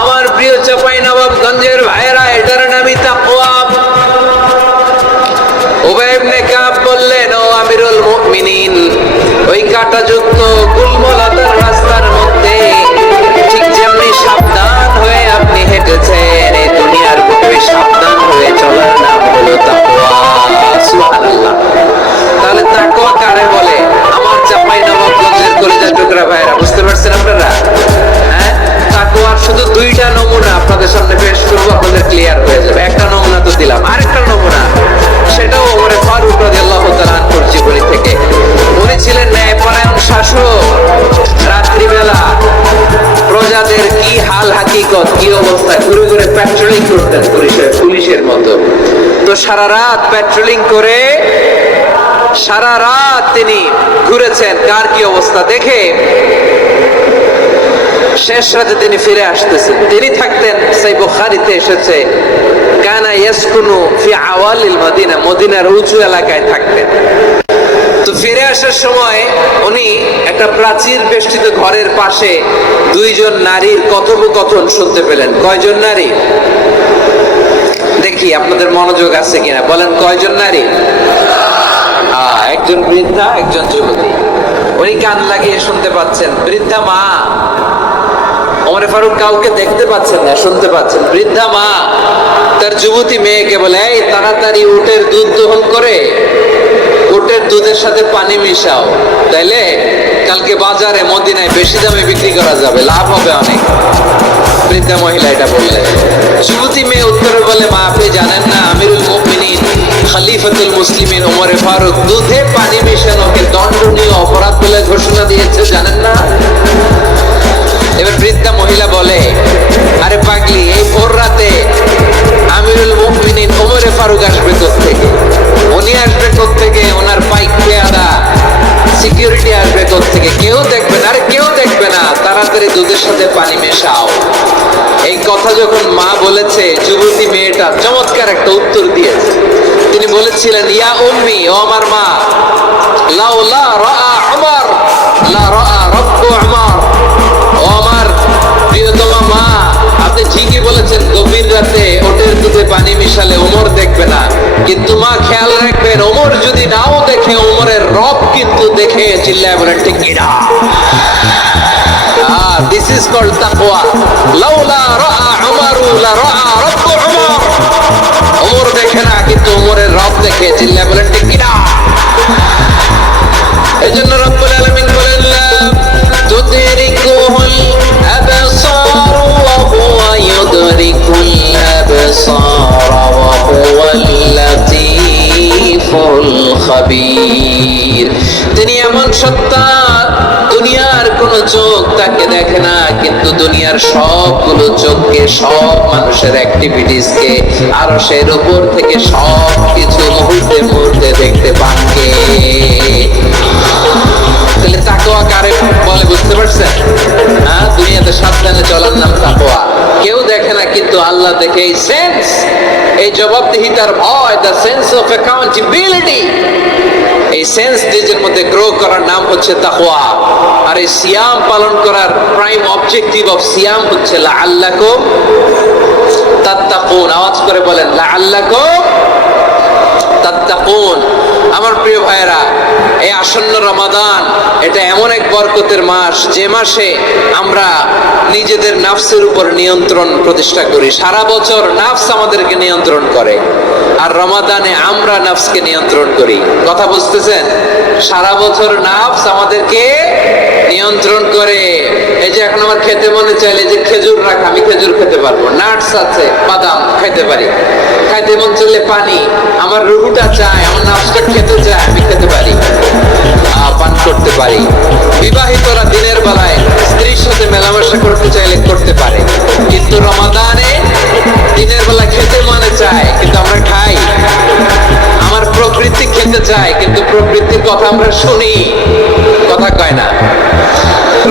আমার প্রিয় চাঁপাইনবাবগঞ্জের ভাইয়েরা, এটার নামই তাকওয়া। উবাই ইবনে কাব বললেন, ও আমিরুল মুমিনিন, ওই কাঁটাযুক্ত গুলমলতার রাস্তার মধ্যে ঠিক যেমনি সাবধান হয়ে আপনি হেঁটেছেন, এই দুনিয়ার বুকে সাবধান হয়ে চলার নাম হলো তাকওয়া। সুবহানাল্লাহ। তাহলে তাকওয়া কারে বলে? আমার চাঁপাইনবাবগঞ্জের কলিজা টুকরা ভাইয়েরা, বুঝতে পারছেন আপনারা? হ্যাঁ, তাকওয়ার শুধু দুইটা নমুনা আপনাদের সামনে পেশ করবো, আপনাদের ক্লিয়ার হয়ে যাবে। একটা নমুনা তো দিলাম, আরেকটা নমুনা, সেটাও ওমর ফারুক রাদিয়াল্লাহু তাআলা আনহুর জীবনী থেকে। উনি ছিলেন ন্যায়পরায়ণ শাসক। রাত্রিবেলা প্রজাদের কি হাল হাকিকত, কি অবস্থা, ঘুরে ঘুরে প্যাট্রোলিং করতেন পুলিশের মতো। তো সারা রাত প্যাট্রোলিং করে সারা রাত তিনি ঘুরেছেন কার কি অবস্থা দেখে। শেষ রাতে তিনি ফিরে আসতেছেন। তিনি থাকতেন, সেই বুখারীতে এসেছে, কানা ইয়াসকুনু ফি আওয়ালিল মদিনা, মদিনার উঁচু এলাকায় থাকতেন। তো ফিরে আসার সময় উনি একটা প্রাচীর বেষ্টিত ঘরের পাশে দুইজন নারীর কথোপকথন শুনতে পেলেন। কয়জন নারী? দেখি আপনাদের মনোযোগ আছে কিনা, বলেন কয়জন নারী? একজন বৃদ্ধা, একজন যুবতী। উনি কান লাগিয়ে শুনতে পাচ্ছেন। বৃদ্ধা মা, ওমর ফারুক কাউকে দেখতে পাচ্ছেন না, শুনতে পাচ্ছেন। বৃদ্ধা মা তার যুবতী মেয়েকে বলে, এই তাড়াতাড়ি উটের দুধ দহন করে উটের দুধের সাথে পানি মিশাও, তাইলে কালকে বাজারে মদিনায় বেশি দামে বিক্রি করা যাবে, লাভ হবে অনেক। বৃদ্ধা মহিলা এটা বললেন। যুবতী মেয়ে উত্তরে বলে, মা আপনি জানেন না আমিরুল মুমিনিন খলিফাতুল মুসলিমিন ওমর ফারুক দুধে পানি মিশানোকে দণ্ডনীয় অপরাধ বলে ঘোষণা দিয়েছে, জানেন না? এবার বৃদ্ধা মহিলা বলে, আরে ভোর রাতে আমিরুল মুমিনিন ওমরে ফারুক আসবে থেকে, উনি আসবে থেকে, ওনার বাইক পেয়ারা সিকিউরিটি আসবে থেকে, কেউ দেখবে না, আরে কেউ দেখবে না, তাড়াতাড়ি দুধের সাথে পানি মেশাও। এই কথা যখন মা বলেছে, যুবতী মেয়েটা চমৎকার একটা উত্তর দিয়েছে। তিনি বলেছিলেন, ইয়া উম্মি, ও আমার মা, লাউলা রাআ উমর লা রাআ রাব্বু উমর। ও আমার প্রিয়তমা মা, আপনি ঠিকই বলেছেন, গভীর রাতে ওটের দুধে পানি মিশালে ওমর দেখবে না, কিন্তু মা খেয়াল রাখবেন, ওমর যদি নাও দেখে, ওমরের রব কিন্তু দেখে। চিল্লায় বলেন ঠিক কিনা? দিস ইজ কল্ড তাকওয়া। লাউলা রাআ উমরু লা রাআ রাব্বু উমর। ওমর দেখে না, কিন্তু ওমরের রব দেখে। চিল্লায় বলেন ঠিক কিনা? এজন্য রব্বুল আলামিন বলেন, লা তুদরিকুল আবসার ওয়া হুয়া ইউদরিকুল আবসার ওয়া হুয়াল লাতীফুল খাবীর। তিনি এমন সত্তা, দুনিয়ার কোন চোখ তাকে দেখে না, কিন্তু দুনিয়ার সবগুলো চোখকে, সব মানুষের অ্যাক্টিভিটিসকে, আরশের উপর থেকে সব কিছু মুহূর্তে মুহূর্তে দেখতে পান কে? তাহলে তাকওয়া কারে বলে বুঝতে পারছেন? হ্যাঁ, দুনিয়াতে সাবধানে চলার নাম তাকওয়া। কেউ দেখে না, কিন্তু আল্লাহ দেখে। এই সেন্স, এই জবাবদিহিতার ভয়, দ্য সেন্স অফ অ্যাকাউন্টেবিলিটি, এই সেন্স নিজের মধ্যে গ্রো করার নাম হচ্ছে তাকওয়া। আর এই সিয়াম পালন করার প্রাইম অবজেক্টিভ অফ সিয়াম হচ্ছে লাআল্লাকুম তাত্তাকুন। আওয়াজ করে বলেন, লাআল্লাকুম তাত্তাকুন। আমার প্রিয় ভাইয়েরা, এই আসন্ন রমাদান, এটা এমন এক বরকতের মাস, যে মাসে আমরা নিজেদের নাফসের উপর নিয়ন্ত্রণ প্রতিষ্ঠা করি। সারা বছর নাফস আমাদেরকে নিয়ন্ত্রণ করে, আর রমাদানে আমরা নাফসকে নিয়ন্ত্রণ করি। কথা বুঝতেছেন? সারা বছর নাফস আমাদেরকে নিয়ন্ত্রণ করে। এই যে এখন আমার খেতে মনে চাইলে যে খেজুর রাখ, আমি খেজুর খেতে পারবো, নাটস আছে, বাদাম খাইতে পারি। খাইতে মন চাইলে পানি, আমার রুহুটা চায়, আমার নাফসটা খেতে চায়, আমি খেতে পারি, পান করতে পারি। বিবাহিতরা দিনের বেলায় স্ত্রীর সাথে মেলামেশা করতে চাইলে করতে পারে, কিন্তু রমাদানে দিনের বেলা খেতে মনে চায়, কিন্তু আমরা খাই। আমার প্রবৃত্তি খেতে চায়, কিন্তু প্রবৃত্তির কথা আমরা শুনি, কথা কয় না।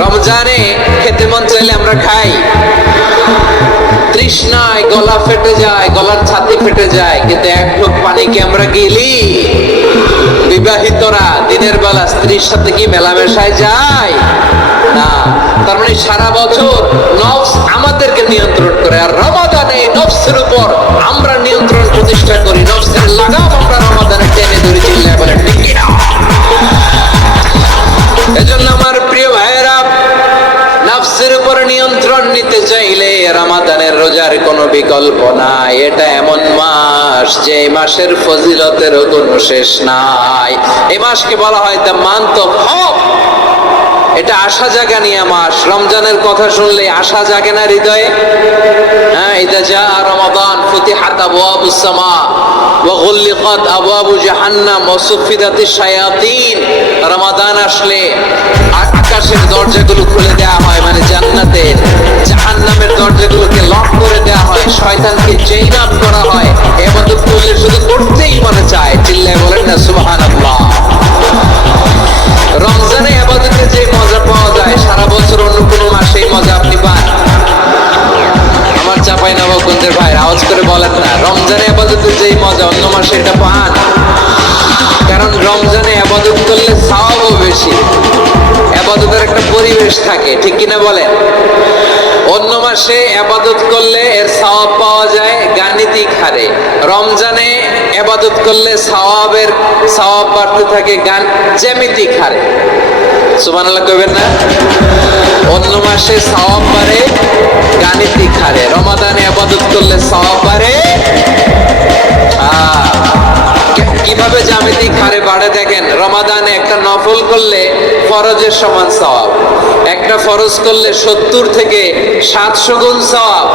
রমজানে খেতে মন চাইলে আমরা খাই, তৃষ্ণায় গলা ফেটে যায়, গলার ছাতি ফেটে যায়, কিন্তু এক ঢোক পানিকে আমরা গেলি। বিবাহিতরা দিনের বেলা স্ত্রীর সাথে কি মেলামেশায় যায় না? তার মানে সারা বছর নফস আমাদেরকে নিয়ন্ত্রণ করে, আর রমাদানে নফসের উপর আমরা নিয়ন্ত্রণ প্রতিষ্ঠা করি। নফসের লাগাম আমরা রমাদানে টেনে ধরে। চিল্লায় বলেন ঠিক কিনা? এজন্য আমার প্রিয় ভাইয়েরা, নফসের উপর নিয়ন্ত্রণ নিতে চাইলে রমাদানের রোজার কোনো বিকল্প নাই। এটা এমন মাস, যে মাসের ফজিলতেরও কোনো শেষ নাই। এই মাসকে বলা হয় দ্য মান্থ অফ হোপ। এটা আশা জাগানিয়া মাস। রমজানের কথা শুনলে আশা জাগে না হৃদয়ে? হ্যাঁ, ইদা জা রমাদান ফুতিহাত আবওয়াবুস সামা ওয়া গুল্লিকাত আবওয়াবু জাহান্নাম ওয়া সুফিদাতিশ শায়াতিন। রমাদান আসলে আকাশের দরজাগুলো খুলে দেওয়া হয়, মানে জান্নাতের। জাহান্নামের দরজাগুলোকে লক করে দেওয়া হয়, শয়তানকে চেইন আপ করা হয়। ইবাদত করলে শুধু করতেই মনে চায়। চিল্লায় বলেন না সুবহানাল্লাহ। রমজানে ইবাদতে যে মজা পাওয়া যায়, সারা বছর অন্য কোনো মাসে মজা আপনি পান? আমার চাঁপাইনবাবগঞ্জের ভাই আওয়াজ করে বলেন না, রমজানে ইবাদতে যে মজা অন্য মাসে এটা পান? কারণ রমজানে ইবাদত করলে সওয়াবও বেশি, ইবাদতের একটা পরিবেশ থাকে, ঠিক কিনা বলেন? অন্য মাসে ইবাদত করলে এর সওয়াব পাওয়া যায় গাণিতিক হারে, রমজানে ইবাদত করলে সওয়াব বাড়তে থাকে জ্যামিতিক হারে। সুবহানাল্লাহ কইবেন না? অন্য মাসে সওয়াব বাড়ে গাণিতিক হারে, রমাদানে ইবাদত করলে সওয়াব বাড়ে কিভাবে জ্যামিতিক হারে বাড়ে দেখেন। রমাদানে একটা নফল করলে ফরজের সমান সওয়াব, একটা ফরজ করলে 70 থেকে 700 গুণ সওয়াব।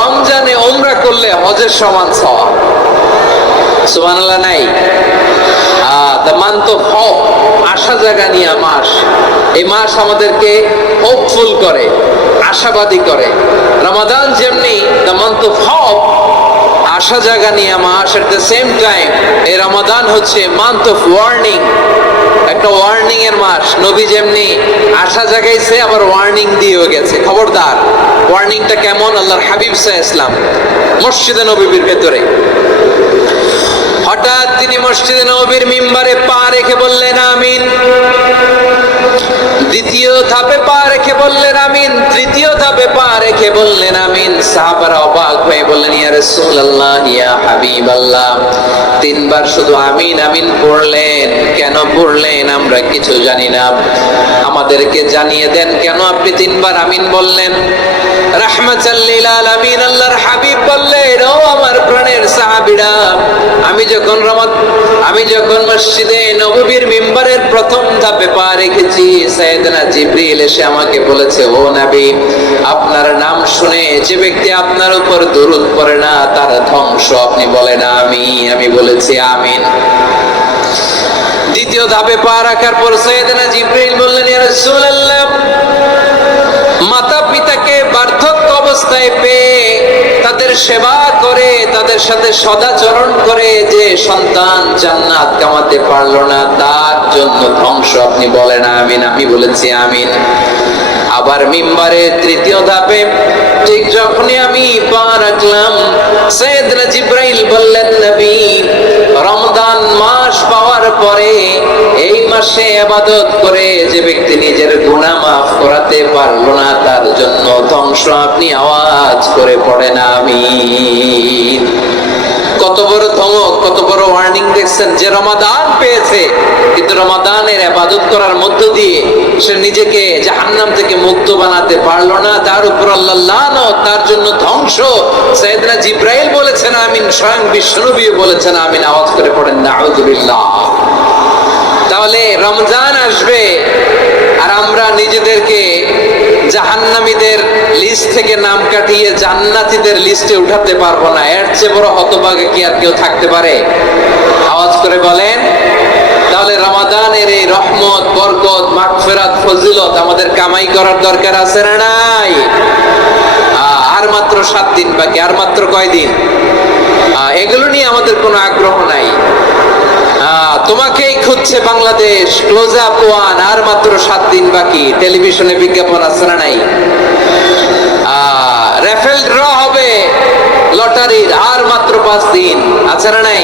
রমজানে উমরা করলে হজের সমান সওয়াব। সুবহানাল্লাহ নাই? দ্য মান্থ অফ হোপ, আশা জাগানিয়া মাস। এই মাস আমাদেরকে হোপফুল করে, আশাবাদী করে। রমাদান যেমনি দ্য মান্থ অফ হোপ, আশা জাগানিয়া মাস, এট দ্য সেম টাইম এই রমাদান হচ্ছে মান্থ অফ ওয়ার্নিং, একটা ওয়ার্নিং এর মাস। নবী যেমনি আশা জাগাইছে, আবার ওয়ার্নিং দিয়েও গেছে, খবরদার। ওয়ার্নিংটা কেমন? আল্লাহর হাবিব সাল্লাল্লাহু আলাইহি ওয়াসাল্লাম মসজিদে নববীর ভেতরে হঠাৎ তিনি মসজিদে নববীর মিম্বারে পা রেখে বললেন আমিন। দ্বিতীয় ধাপে পা রেখে বললেন আমিন, তৃতীয় ধাপে পা রেখে বললেন আমিন। সাহাবারা অবাক হয়ে বললেন, ইয়া রাসূলুল্লাহ, ইয়া হাবিবাল্লাহ, তিনবার শুধু আমিন আমিন পড়লেন, কেন পড়লেন আমরা কিছু জানি না, আমাদেরকে জানিয়ে দেন কেন আপনি তিনবার আমিন বললেন। রাহমাতাল লিল আলামিন আল্লাহর হাবিব বললেন, ও আমার প্রাণের সাহাবীরা, আমি যখন মসজিদে নববীর মিম্বারের প্রথম ধাপে পা রেখেছি, সাইয়েদনা জিবরিল এসে আমাকে বলেছে, ও নবী, আপনার নাম শুনে যে ব্যক্তি আপনার উপর দরুদ পড়ে না তার ধ্বংস। আপনি বলেন আমিন। আমি বলেছি আমিন। দ্বিতীয় ধাপে পা রাখার পর সাইয়েদনা জিবরিল বললেন, ইয়া রাসূলুল্লাহ, মাতা পিতাকে বার্ধক্য অবস্থায় পেয়ে তাদের সেবা করে, তাদের সাথে সদাচরণ করে যে সন্তান জান্নাত কামাতে পারলো না, তার জন্য ধ্বংস। আপনি বলেন আমিন। আমি বলেছি আমিন। আবার মিম্বারে তৃতীয় ধাপে ঠিক যখনই আমি পা রাখলাম, সাইয়েদনা জিবরাইল বললেন, নবী, রমজান মাস পাওয়ার পরে এই মাসে ইবাদত করে যে ব্যক্তি নিজের গুনাহ মাফ করাতে পারলো না, তার জন্য ধ্বংস। আপনি আওয়াজ করে পড়েন আমিন। কত বড় ধমক, কত বড় ওয়ার্নিং দেখছেন। যে রমাদান পেয়েছে কিন্তু রমাদানের ইবাদত করার মধ্য দিয়ে সে নিজেকে জাহান্নাম থেকে মুক্ত বানাতে পারলো না, তার উপর আল্লাহর লানত, তার জন্য ধ্বংস। সাইয়েদনা জিবরাইল বলেছেন আমিন, স্বয়ং বিশ্বনবী বলেছেন আমিন। আওয়াজ করে পড়েন নাউযুবিল্লাহ। তাহলে রমজান আসবে আর আমরা নিজেদেরকে জাহান্নামীদের লিস্ট থেকে নাম কাটিয়ে জান্নাতীদের লিস্টে উঠাতে পারবো না। এর চেয়ে বড় হতভাগা কি আর কেউ থাকতে পারে? আওয়াজ করে বলেন। তাহলে রমাদানের এই রহমত, বরকত, মাগফিরাত, ফজিলত আমাদের কামাই করার দরকার আছে না নাই? আর মাত্র 7 দিন বাকি। আর মাত্র কয় দিন? এগুলো নিয়ে আমাদের কোনো আগ্রহ নাই। তোমাকেই খুঁজছে বাংলাদেশ, ক্লোজ আপ ওয়ান, আর মাত্র 7 দিন বাকি। টেলিভিশনে বিজ্ঞাপন আছে না নাই? রেফেল ড্র হবে লটারির, আর মাত্র 5 দিন, আছে না নাই?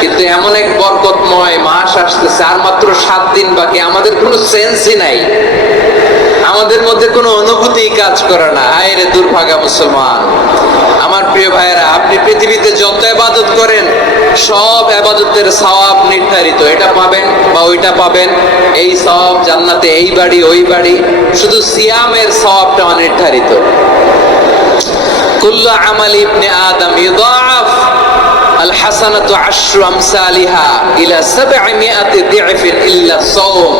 কিন্তু এমন এক বরকতময় মাস আসতেছে, আর মাত্র 7 দিন বাকি। আমাদের কোনো সেন্সই নাই, আমাদের মধ্যে কোনো অনুভূতি কাজ করে না। হায় রে দুর্ভাগা মুসলমান। আমার প্রিয় ভাইয়েরা, আপনি পৃথিবীতে যত ইবাদত করেন সব ইবাদতের সওয়াব নির্ধারিত। এটা পাবেন বা ওইটা পাবেন, এই সওয়াব জান্নাতে, এই বাড়ি ওই বাড়ি। শুধু সিয়ামের সওয়াবটা অনির্ধারিত। কুল্লু আমালি ইবনে আদম ইউদাআফ আল হাসানাতু আশরু আমসালিহা ইলা 700 দি'ফিন ইল্লা সাওম।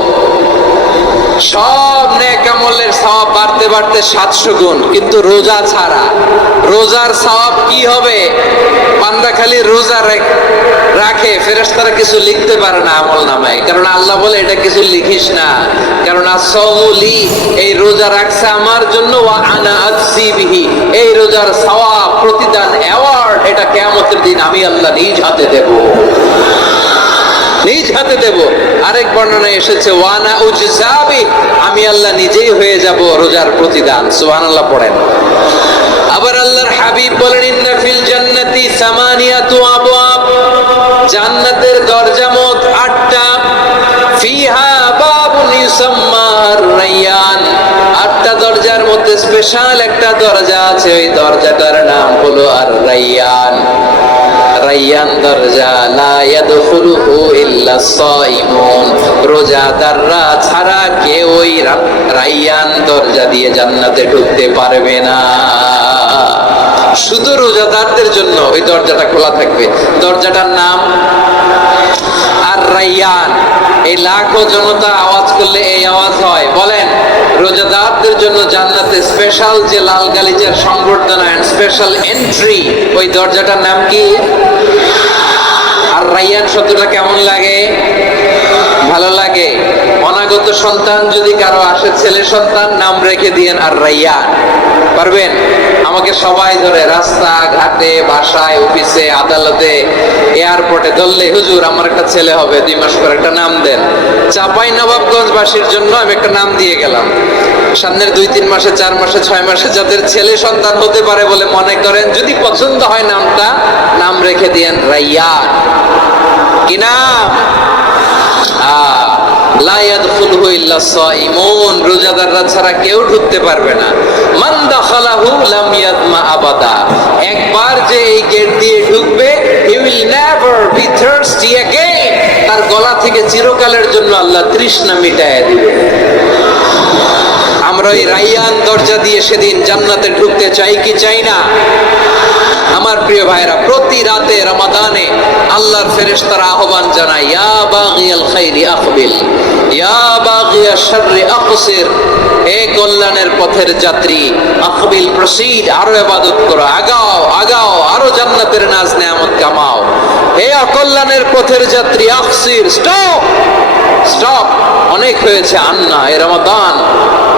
সব নেক আমলের সওয়াব বাড়তে বাড়তে 700 গুণ, কিন্তু রোজা ছাড়া। রোজার সওয়াব কি হবে? বান্দা খালি রোজা রাখে, ফেরেশতারা কিছু লিখতে পারে না আমল নামায়, কারণ আল্লাহ বলে এটা কিছু লিখিস না, কারণ আসসাউলি, এই রোজা রাখছে আমার জন্য, ওয়া আনা আজসি বিহি, এই রোজার সওয়াব, প্রতিদান, অ্যাওয়ার্ড, এটা কিয়ামতের দিন আমি আল্লাহ নিজ হাতে দেব, নিজ হাতে দেব। আরেক বর্ণনায় এসেছে ওয়ানা উজজাবি, আমি আল্লাহ নিজেই হয়ে যাব রোজার প্রতিদান। সুবহানাল্লাহ পড়েন। আবার আল্লাহর হাবিব বলেন, ইন্না ফিল জান্নাতি সামানিয়াতু আবওয়াব, জান্নাতের দরজা মোট 8টা। ফিহা বাবুন ইউসাম্মা আর-রায়্যান, 8টা দরজার মধ্যে স্পেশাল একটা দরজা আছে, ওই দরজাটার নাম হলো আর-রায়্যান। রায়্যান দরজা, লা ইয়াদখুলুহু ইল্লা সাইমুন, রোজাদাররা ছাড়া কেউ ওই রায়্যান দরজা দিয়ে জান্নাতে ঢুকতে পারবে না। শুধু রোজাদারদের জন্য ওই দরজাটা খোলা থাকবে। দরজাটার নাম আর-রায়্যান। এই লাখো জনতা আওয়াজ করলে এই আওয়াজ হয়। বলেন, রোজাদারদের জন্য জান্নাতে স্পেশাল যে লাল গালিচার সংবর্ধনা এন্ড স্পেশাল এন্ট্রি, ওই দরজাটার নাম কি? আর রায়্যান শব্দটা কেমন লাগে? ভালো লাগে। অনাগত সন্তান যদি কারো আসে, ছেলে সন্তান, নাম রেখে দিয়েন আর রাইয়ান। পারবেন? আমাকে সবাই ধরে রাস্তা ঘাটে, বাসায়, অফিসে, আদালতে, এয়ারপোর্টে ধরলে, হুজুর আমার একটা ছেলে হবে, 2 মাস পর একটা নাম দেন। চাপাই নবাবগঞ্জবাসীর জন্য আমি একটা নাম দিয়ে গেলাম। সামনের 2-3 মাসে, 4 মাসে, 6 মাসে যাদের ছেলে সন্তান হতে পারে বলে মনে করেন, যদি পছন্দ হয় নামটা, নাম রেখে দিয়েন রাইয়ান। কি নাম? লা ইয়াদখুলুহু ইল্লা সাইমুন, রোজাদাররা ছাড়া কেউ ঢুকতে পারবে না। মান দাখালাহু লাম ইয়াদমা আবাদা, একবার যে এই গেট দিয়ে ঢুকবে, he will never be thirsty again, তার গলা থেকে চিরকালের জন্য আল্লাহ তৃষ্ণা মিটায় দিবে। আমরা ওই রাইয়ান দরজা দিয়ে সেদিন জান্নাতে ঢুকতে চাই কি চাই না? আমার প্রিয় ভাইরা, প্রতি রাতে রমাদানে আল্লাহর ফেরেশতারা আহ্বান জানায়, ইয়া বাগিয়াল খাইরি আকবিল, ইয়া বাগিয়াশ শাররি আকসির, হে কল্যাণের পথের যাত্রী, আকবিল, প্রসিড, আরো ইবাদত করো, আগাও আগাও, আরো জান্নাতের নাজ নেয়ামত কামাও। হে অকল্যাণের পথের যাত্রী, আকসির, স্টপ স্টপ, অনেক হয়েছে, আন্না, এ রমাদান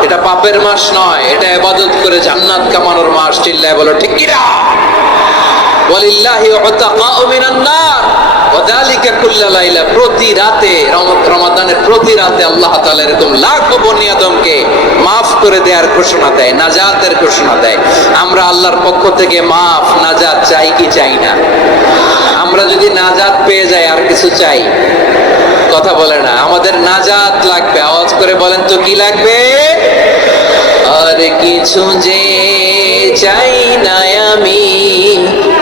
এটা পাপের মাস নয়, এটা ইবাদত করে জান্নাত কামানোর মাস। চিল্লায় বলো ঠিক কি না? ওয়ালিল্লাহি উতাকাউ মিনান নার ওয়া যালিকা কুল্লা লাইলা, প্রতি রাতে, রমাদানের প্রতি রাতে আল্লাহ তাআলা এরকম লাখো বনি আদমকে maaf করে দেওয়ার ঘোষণা দেয়, নাজাতের ঘোষণা দেয়। আমরা আল্লাহর পক্ষ থেকে মাফ, নাজাত চাই কি চাই না? আমরা যদি নাজাত পেয়ে যাই আর কিছু চাই? কথা বলে না। আমাদের নাজাত লাগবে, আওয়াজ করে বলেন তো কি লাগবে? আর কিছু যে চাই না আমি,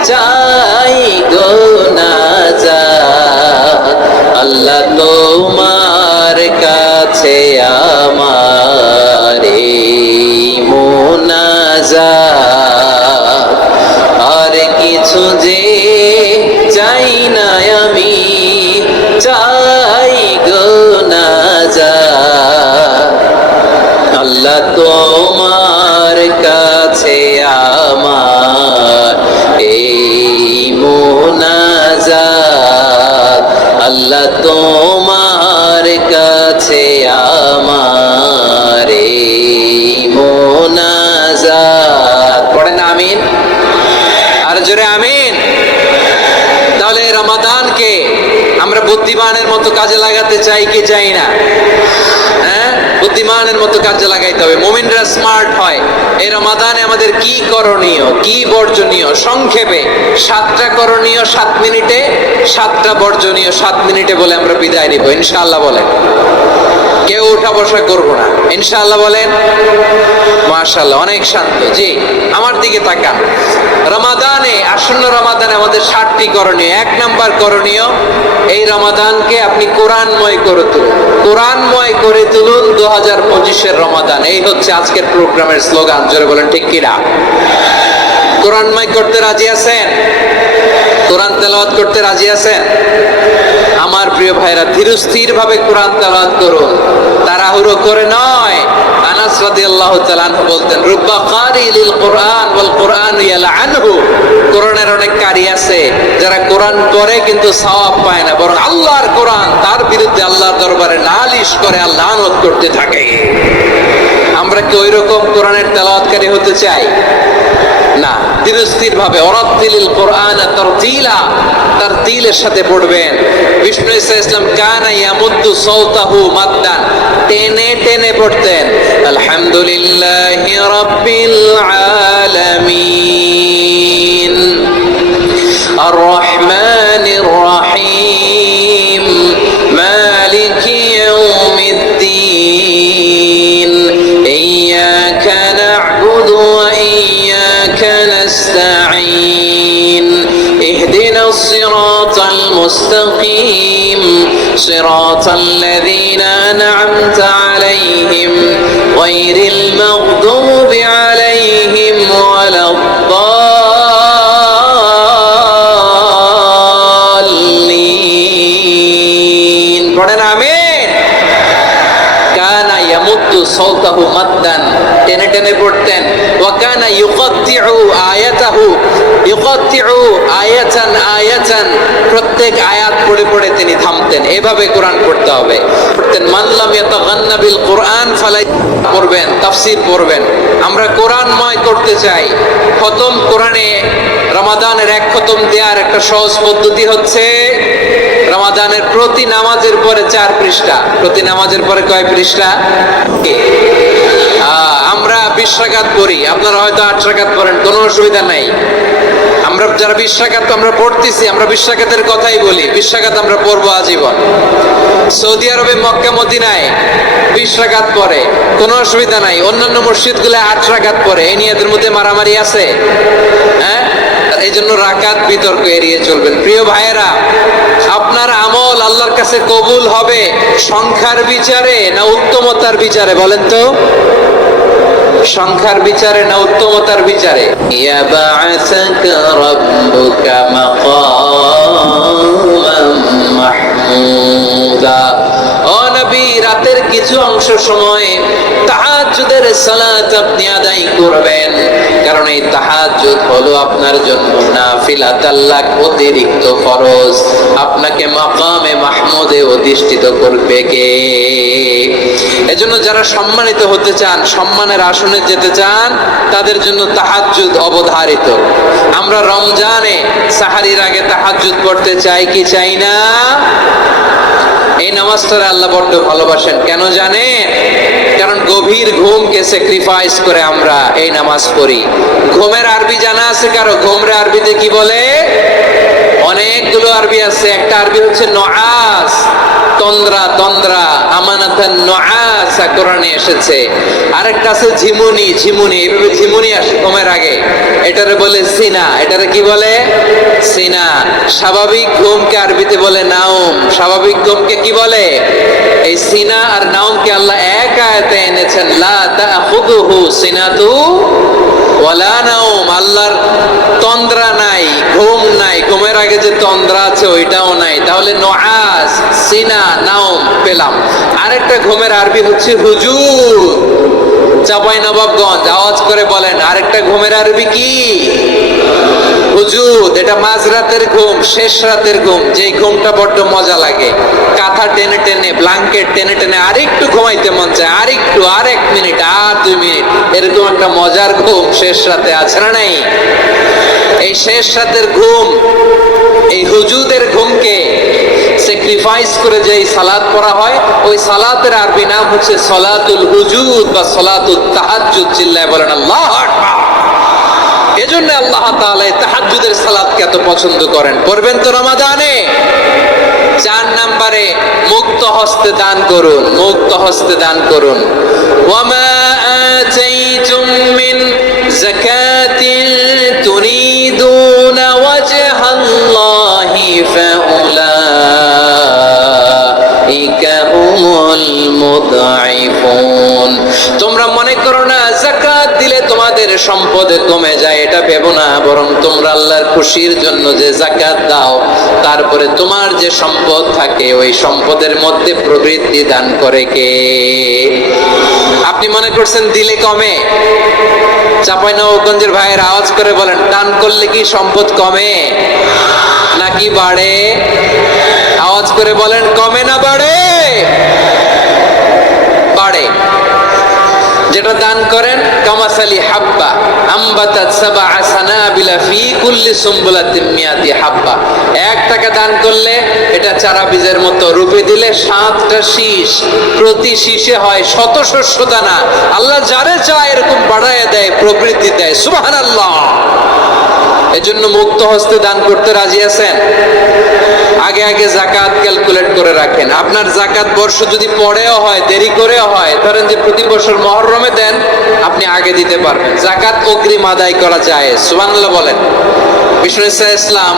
চাই গো নাজাত, আল্লাহ তোমার কাছে আমার মুনাজাত। আর কিছু যে চাই না আমি, চাই গো নাজাত, আল্লাহ তোমার কাছে আমার এই মুনাজাত, আল্লাহ তোমার কাছে আমার এই মুনাজাত। পড়েন আমিন, আর জোরে আমিন। তাহলে রমাদানকে আমরা বুদ্ধিমানের মতো কাজে লাগাতে চাই কি চাই না? হ্যাঁ, বুদ্ধিমানের মতো কাজে লাগাইতে হবে। মুমিনরা স্মার্ট হয়। এই রমাদানে আমাদের কি করণীয়, কি বর্জনীয়? সংক্ষেপে 7টা করণীয় 7 মিনিটে, 7টা বর্জনীয় 7 মিনিটে বলে আমরা বিদায় নিব ইনশাআল্লাহ। বলেন, কেউ উঠা বসা করবো না ইনশাআল্লাহ। বলেন মাশাআল্লাহ, অনেক শান্ত। জি, আমার দিকে তাকান। রমাদানে, আসন্ন রমাদানে আমাদের 7টি করণীয়। 1 নাম্বার করণীয়, এই রমাদানকে আপনি কোরআনময় করে তুলুন। কোরআনময় করে তুলুন 2025-এর রমাদান। এই হচ্ছে আজকের প্রোগ্রামের স্লোগান। জোরে বলেন ঠিক কিনা? কোরআনময় করতে রাজি আছেন? কোরআন তেলাওয়াত করতে রাজি আছেন? আমার প্রিয় ভাইরা, ধীরস্থির ভাবে কোরআন তেলাওয়াত করুন, তাড়াহুড়ো করে নয়। আনাস রাদিয়াল্লাহু তাআলা আনহু বলতেন, রুব্বা কারি লিল কুরআন ওয়াল কুরআন ইয়ালআনহু, কোরআনের অনেক কারি আছে যারা কোরআন পড়ে কিন্তু সওয়াব পায় না, বরং আল্লাহর কোরআন তার বিরুদ্ধে আল্লাহর দরবারে নালিশ করে আর লানত করতে থাকে। আমরা কি ওইরকম কোরআনের তেলাওয়াতকারী হতে চাই? না। ধীরস্থির ভাবে, ওরাতিলিল কোরআন তারতিলা, তারতিলের সাথে পড়বেন। বিষ্ণু ইসা ইসলাম কানা ইয়ামুদ্দু সাওতাহু মাদ্দান, টেনে টেনে পড়তেন। আলহামদুলিল্লাহি রাব্বিল আলামিন আর রহমানির রহিম মালিকি ইয়াউমিদ্দিন ইয়্যাকা না'বুদু ওয়া ইয়্যাকা নাস্তাঈন ইহদিনাস সিরাতাল মুস্তাকিম সিরাতাল লাযীনা আন'আমতা আলাইহিম গায়রিল মাগদুবি আলাইহিম ওয়ালাদ-দাল্লিন। পড়েন আমিন। কানা ইয়ামুদ্দু সাওতাহু মাদ্দান, টেনে টেনে পড়তেন। ওয়া কানা ইউকাত্তিউ আয়াতাহু, ইউকাত্তিউ আয়াতান আয়াতান, প্রত্যেক আয়াত পড়ে পড়ে তিনি থামতেন। এভাবে কোরআন পড়তে হবে। পড়তেন মান লাম ইয়াতাগান্না বিল কোরআন ফালাই পড়বেন, তাফসীর পড়বেন। আমরা কোরআনময় করতে চাই। খতম কোরআনে রমাদানের এক খতম দেওয়ার একটা সহজ পদ্ধতি হচ্ছে রমাদানের প্রতি নামাজের পরে 4 পৃষ্ঠা। প্রতি নামাজের পরে কয় পৃষ্ঠা? আমরা 20 রাকাত পড়ি, আপনারা হয়তো 8 রাকাত পড়েন, কোনো অসুবিধা নাই। আমরা যারা 20 রাকাত আমরা পড়তেছি, আমরা 20 রাকাতের কথাই বলি, 20 রাকাত আমরা পড়বো আজীবন। সৌদি আরবে মক্কা মদিনায় 20 রাকাত পড়ে, কোনো অসুবিধা নাই। অন্যান্য মসজিদগুলো 8 রাকাত পড়ে। এই নিয়ে এদের মধ্যে মারামারি আছে? হ্যাঁ, এই জন্য রাকাত বিতর্ক এড়িয়ে চলবেন। প্রিয় ভাইয়েরা, আপনার আমল আল্লাহর কাছে কবুল হবে সংখ্যার বিচারে না উত্তমতার বিচারে? বলেন তো, সংখ্যার বিচারে না উত্তমতার বিচারে? ইয়াবা'আসাকা রাব্বুকা মাকামান মাহমুদা। ও নবী, রাতের কিছু অংশ সময় তাহাজ্জুদের সালাত আপনি আদায় করবেন, কারণ এই তাহাজ্জুদ হলো আপনার জন্য নাফিলাত, আল্লাহ অতিরিক্ত ফরজ। আপনাকে মাকামে মাহমুদে অধিষ্ঠিত করবে কে? এজন্য যারা সম্মানিত হতে চান, সম্মানের আসনে যেতে চান, তাদের জন্য তাহাজ্জুদ অবধারিত। আমরা রমজানে সাহারির আগে তাহাজ্জুদ পড়তে চাই কি চাই না? এই নামাজটা আল্লাহ বড্ড ভালোবাসেন। কেন জানেন? কারণ গভীর ঘুমকে স্যাক্রিফাইস করে আমরা এই নামাজ পড়ি। ঘুমের আরবি জানা আছে কারো? ঘুমের আরবিতে কি বলে? অনেকগুলো আরবি আছে। একটা আরবি হচ্ছে নুআস, তন্দ্রা, তন্দ্রা, আমানাতান নুআসা কোরআনে এসেছে। আরেকটা আছে ঝিমুনি, ঝিমুনি, এইভাবে ঝিমুনি আসে ঘুমের আগে, এটারে বলে সিনা। এটারে কি বলে? সিনা। স্বাভাবিক ঘুমকে আরবিতে বলে নাউম। স্বাভাবিক ঘুমকে কি বলে? এই সিনা আর নাউমকে আল্লাহ এক আয়াতে এনেছেন, লা তাখুযুহু সিনাতু ওয়ালা নাউম। আল্লাহর তন্দ্রা নাই, ঘুম নাই। ঘুমের আগে যে তন্দ্রা আছে ওইটাও নাই। তাহলে নুআস, সিনা, নাউম পেলাম। আরেকটা ঘুমের আরবি হচ্ছে হুজুর। চাঁপাইনবাবগঞ্জ আওয়াজ করে বলেন, আরেকটা ঘুমের আরবি কি? হুজুদ। এটা মাঝরাতের ঘুম, শেষ রাতের ঘুম, যেই ঘুমটা বড্ড মজা লাগে। কাঁথা টেনে টেনে, ব্ল্যাঙ্কেট টেনে টেনে আরেকটু ঘুমাইতে মন চায়, আরেকটু, আর 1 মিনিট, আর 2 মিনিট, এরকম একটা মজার ঘুম শেষ রাতে আছে না নাই? এই শেষ রাতের ঘুম, এই হুজুদের ঘুমকে স্যাক্রিফাইস করে যে সালাত পড়া হয়, ওই সালাতের আরবি নাম হচ্ছে সালাতুল হুজুদ বা সালাতুত তাহাজ্জুদ। চিল্লায় বলেন আল্লাহু আকবার। এজন্য আল্লাহ তাআলা এই তাহাজ্জুদের সালাতকে এত পছন্দ করেন। পড়বেন তো রমাদানে। 4 নম্বরে মুক্ত হস্তে দান করুন, মুক্ত হস্তে দান করুন। ওয়ামা আতাইতুম মিন যাকাতিন তুরিদুনা ওয়াজহাল্লাহি ফাউলাইকা হুমুল মুদঈফুন। তোমরা মনে করো না যাকাত দিলে তোমাদের সম্পদে কমে যায়, এটা ভেবো না। বরং তোমরা আল্লাহর খুশির জন্য যে যাকাত দাও, তারপরে তোমার যে সম্পদ থাকে ওই সম্পদের মধ্যে প্রবৃদ্ধি দান করে কে? আপনি মনে করছেন দিলে কমে? চাঁপাইনবাবগঞ্জের ভাইয়ের আওয়াজ করে বলেন, দান করলে কি সম্পদ কমে নাকি বাড়ে? আওয়াজ করে বলেন, কমে না বাড়ে? বাড়ে। যেটা দান করেন, কামাসালি হাব্বা আম্বাতাত সাবআ সানাবিলা ফি কুল্লি সুমবুলাতিন মিয়াতি হাব্বা। 1 টাকা দান করলে এটা চারা বীজের মতো, রূপে দিলে 7টা শীষ, প্রতি শীষে হয় 100 শস্য দানা। আল্লাহ যারে চায় এরকম বাড়ায় দেয়, প্রবৃদ্ধি দেয়। সুবহানাল্লাহ। এজন্য মুক্ত হস্তে দান করতে রাজি আছেন? আগে আগে যাকাত ক্যালকুলেট করে রাখেন। আপনার যাকাত বর্ষ যদি পরেও হয়, দেরি করেও হয়, ধরেন যে প্রতি বছর মুহররমে দেন, আপনি আগে দিতে পারবেন। যাকাত অগ্রিম আদায় করা যায়। সুবহানাল্লাহ বলেন। বিষ্ণু ইসলাম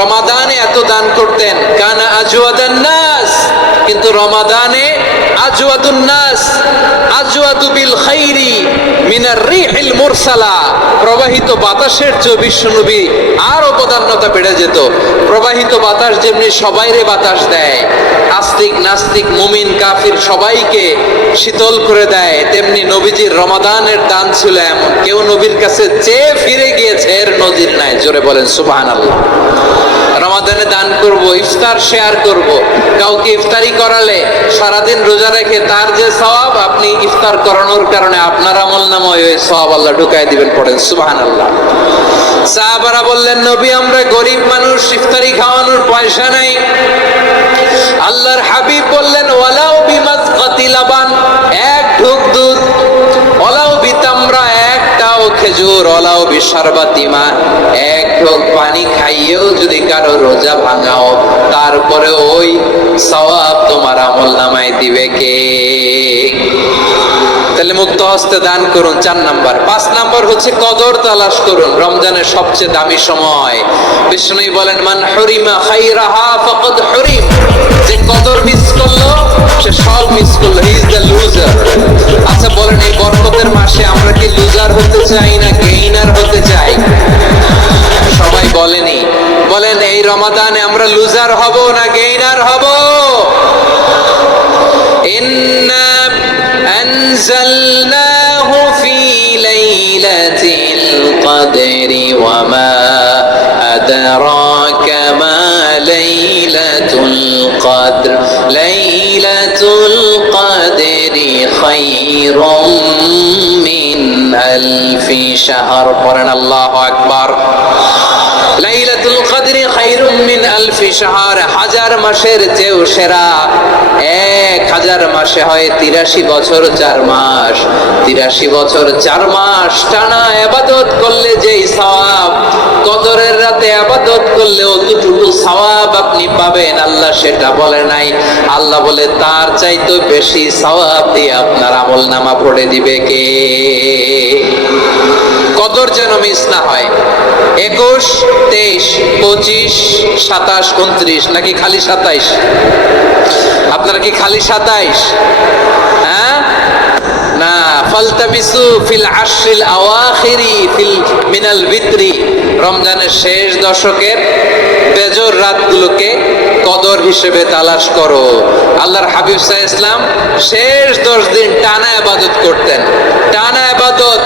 রমাদানে এত দান করতেন, কানা আজওয়াদান নাস। কিন্তু রমাদানে আজওয়াদুন নাস আজওয়াদু বিল খাইরি মিনার রিহিল মুরসালা। প্রবাহিত বাতাসের চেয়ে বিশ্বনবী আরো প্রাধান্যতা বেড়ে যেত। প্রবাহিত বাতাস যেমনি সবাইরে বাতাস দেয়, আস্তিক নাস্তিক মুমিন কাফির সবাইকে শীতল করে দেয়, তেমনি নবীজির রমাদানের দান ছিল এমন, কেউ নবীর কাছে চেয়ে ফিরে গিয়েছে এর নজির নাই। জোরে বলেন সুবহানাল্লাহ। রমাদানে দান করব, ইফতার শেয়ার করব, কাউকে ইফতারি করালে সারাদিন রোজা রেখে তার যে সওয়াব, আপনি ইফতার করানোর কারণে আপনার আমলনামায় ওই সওয়াব আল্লাহ ঢুকায় দিবেন। পড়েন সুবহানাল্লাহ। সাহাবারা বললেন, নবী আমরা গরিব মানুষ, ইফতারি খাওয়ানোর পয়সা নাই। আল্লাহর হাবিব বললেন, ওয়ালাউ বিমাজকাতি লাবান, এক ঢোক দুধ, ওয়ালাউ বিতামরা, একটাও খেজুর, ওয়ালাউ বিশারবাতি মা, এক ঢোক পানি খাইয়েও যদি কারো রোজা ভাঙাও, তারপরে ওই সওয়াব তোমার আমলনামায় দিবে কে? তাহলে মুক্ত হস্তে দান করুন, 4 নাম্বার। 5 নাম্বার হচ্ছে কদর তালাশ করুন। রমজানের সবচেয়ে দামি সময়। বিষ্ণু বলেন, মান হুরিমা খাইরাহা ফাকাদ হুরিম, যে কদর মিস করলো সে সব মিস করলো, হি ইজ দ্য লুজার। আচ্ছা বলেন, এই বরকতের মাসে আমরা কি লুজার হতে চাই না গেইনার হতে চাই? সবাই বলেনি, বলেন এই রমাদানে আমরা লুজার হব না গেইনার হব? ইন্না আনজালনাহু ফি লাইলাতিল কদরি ওয়া মা আদরাকা মা লাইলাতুল কদর, লাইলাতুল কদরি খায়রুম মিন আলফি শাহর। পড়েন আল্লাহু আকবার। লাইলাতুল কদরি খায়রুম মিন আলফি শাহর, 1000 মাসের চেয়েও সেরা। 1000 মাসে হয় 83 বছর 4 মাস। 83 বছর 4 মাস টানা ইবাদত করলে যেই সওয়াব, কদরের রাতে ইবাদত করলে অতটুকু সওয়াব আপনি পাবেন, আল্লাহ সেটা বলে নাই। আল্লাহ বলে তার চাইতে বেশি সওয়াব দিয়ে আপনার আমলনামা পড়ে দিবে কে? কদর যেন মিস না হয়। 21, 23, 25, 27, 29 নাকি খালি 27? আপনারা কি খালি 27? হ্যাঁ না, ফালতামিসু ফিল আশরিল আওয়াখিরি ফিল মিনাল বিত্রি, রমজানের শেষ দশকের বেজর রাতগুলোকে কদর হিসেবে তালাশ করো। আল্লাহর হাবিব সাল্লাল্লাহু আলাইহি ওয়াসাল্লাম শেষ 10 দিন টানা ইবাদত করতেন, টানা ইবাদত।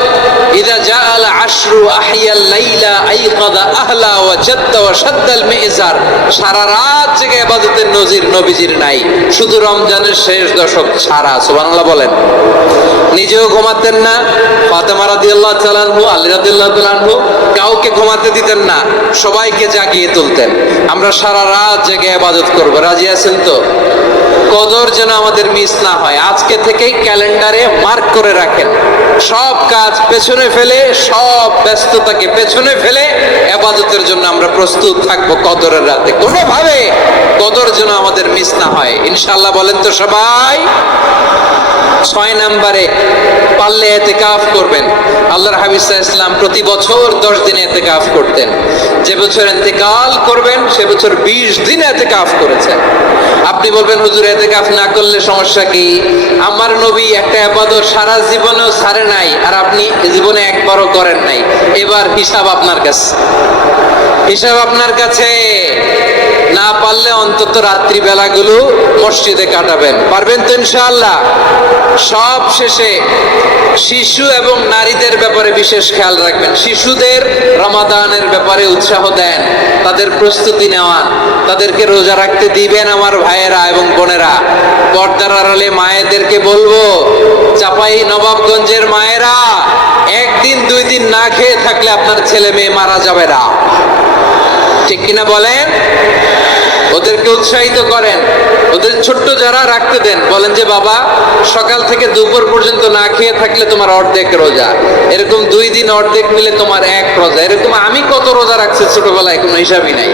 ইযা জাআল আশরু আহিয়াল লাইলা আইকাদা আহলা ওয়া জাদ্দা ওয়া শাদ্দাল মিজার, সারা রাত জেগে ইবাদতের নজির নবীজির নাই, শুধু রমজানের শেষ দশক ছাড়া। সুবহানাল্লাহ বলেন। নিজেও ঘুমাতেন না, ফাতেমা রাদিয়াল্লাহু তাআলা আনহু, আলী রাদিয়াল্লাহু তাআলা আনহু কাউকে ঘুমাতে দিতেন না, সবাইকে জাগিয়ে তুলতেন। আমরা সারা রাত জেগে ইবাদত করব, রাজি আছেন তো? কদর যেন আমাদের মিস না হয়। আজকে থেকেই ক্যালেন্ডারে মার্ক করে রাখেন, সব কাজ পেছনে ফেলে, সব ব্যস্ততাকে পেছনে ফেলে ইবাদতের জন্য আমরা প্রস্তুত থাকবো কদরের রাতে। কোনোভাবে কদর যেন আমাদের মিস না হয়, ইনশাআল্লাহ। বলেন তো সবাই। 6 নম্বরে পারলে ইতিকাফ করবেন। আল্লাহর হাবিব সাল্লাল্লাহু আলাইহি ওয়াসাল্লাম প্রতি বছর 10 দিন ইতিকাফ করতেন। যে বছর ইন্তেকাল করবেন সে বছর 20 দিন ইতিকাফ করেছেন। আপনি বলবেন, হুজুর ইতিকাফ না করলে সমস্যা কি? আমার নবী একটা ইবাদত সারা জীবনেও ছাড়ে নাই, আর আপনি জীবনে একবারও করেন নাই। এবার হিসাব আপনার কাছে, হিসাব আপনার কাছে। না পারলে অন্তত রাত্রি বেলাগুলো মসজিদে কাটাবেন, পারবেন তো ইনশাআল্লাহ? সব শেষে শিশু এবং নারীদের ব্যাপারে বিশেষ খেয়াল রাখবেন। শিশুদের রমাদানের ব্যাপারে উৎসাহ দেন, তাদের প্রস্তুতি নেওয়ান, তাদেরকে রোজা রাখতে দিবেন। আমার ভাইয়েরা এবং বোনেরা, পর্দার আড়ালে মায়েদেরকে বলবো, চাপাই নবাবগঞ্জের মায়েরা, 1 দিন 2 দিন না খেয়ে থাকলে আপনার ছেলে মেয়ে মারা যাবে না, ঠিক কিনা বলেন? ওদেরকে উৎসাহিত করেন, ওদের ছোট্ট যারা রাখতে দেন, বলেন যে বাবা সকাল থেকে দুপুর পর্যন্ত না খেয়ে থাকলে তোমার অর্ধেক রোজা, এরকম 2 দিন অর্ধেক মিলে তোমার 1 রোজা। এরকম আমি কত রোজা রাখছি ছোটবেলায় কোনো হিসাবই নাই।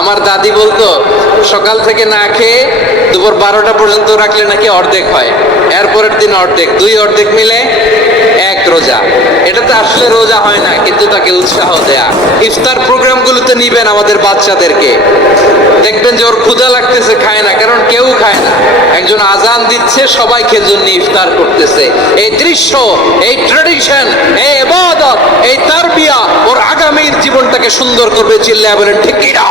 আমার দাদি বলতো সকাল থেকে না খেয়ে দুপুর 12টা পর্যন্ত রাখলে নাকি অর্ধেক হয়, এরপরের দিন অর্ধেক, 2 অর্ধেক মিলে 1 রোজা। এটা তো আসলে রোজা হয় না, কিন্তু তাকে উৎসাহ দেয়া। ইফতার প্রোগ্রামগুলোতে নিবেন আমাদের বাচ্চাদেরকে, দেখবেন যে ওর ক্ষুধা লাগতেছে, খায় না, কারণ কেউ খায় না। একজন আজান দিচ্ছে, সবাই খেজুর নিয়ে ইফতার করতেছে। এই দৃশ্য, এই ট্রেডিশন, এই ইবাদত, এই তারবিয়া ওর আগামীর জীবনটাকে সুন্দর করবে। চিল্লায়া বলেন ঠিক কিনা?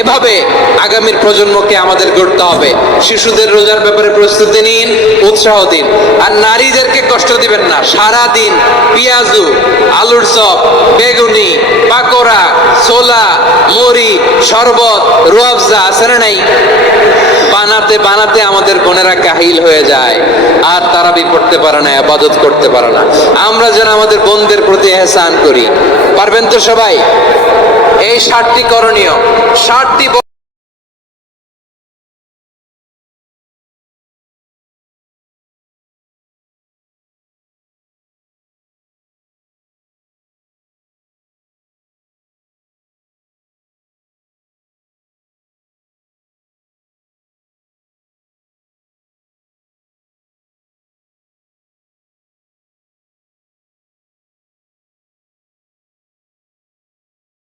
এভাবে আগামীর প্রজন্মকে আমাদের গড়তে হবে। শিশুদের রোজার ব্যাপারে প্রস্তুতি নিন, উৎসাহ দিন, আর নারীদেরকে কষ্ট দিবেন না। সারা দিন পেঁয়াজু, আলুর চপ, বেগুনি, পাকোড়া, ছোলা, মুড়ি, শরবত, রুয়াবজা আছে না নাই, বানাতে বানাতে আমাদের বোনেরা কাহিল হয়ে যায়, আর তারাবি পড়তে পারে না, ইবাদত করতে পারে না। আমরা যেন আমাদের বোনদের প্রতি এহসান করি। পারবেন তো সবাই? এই 60টি করণীয়, 60টি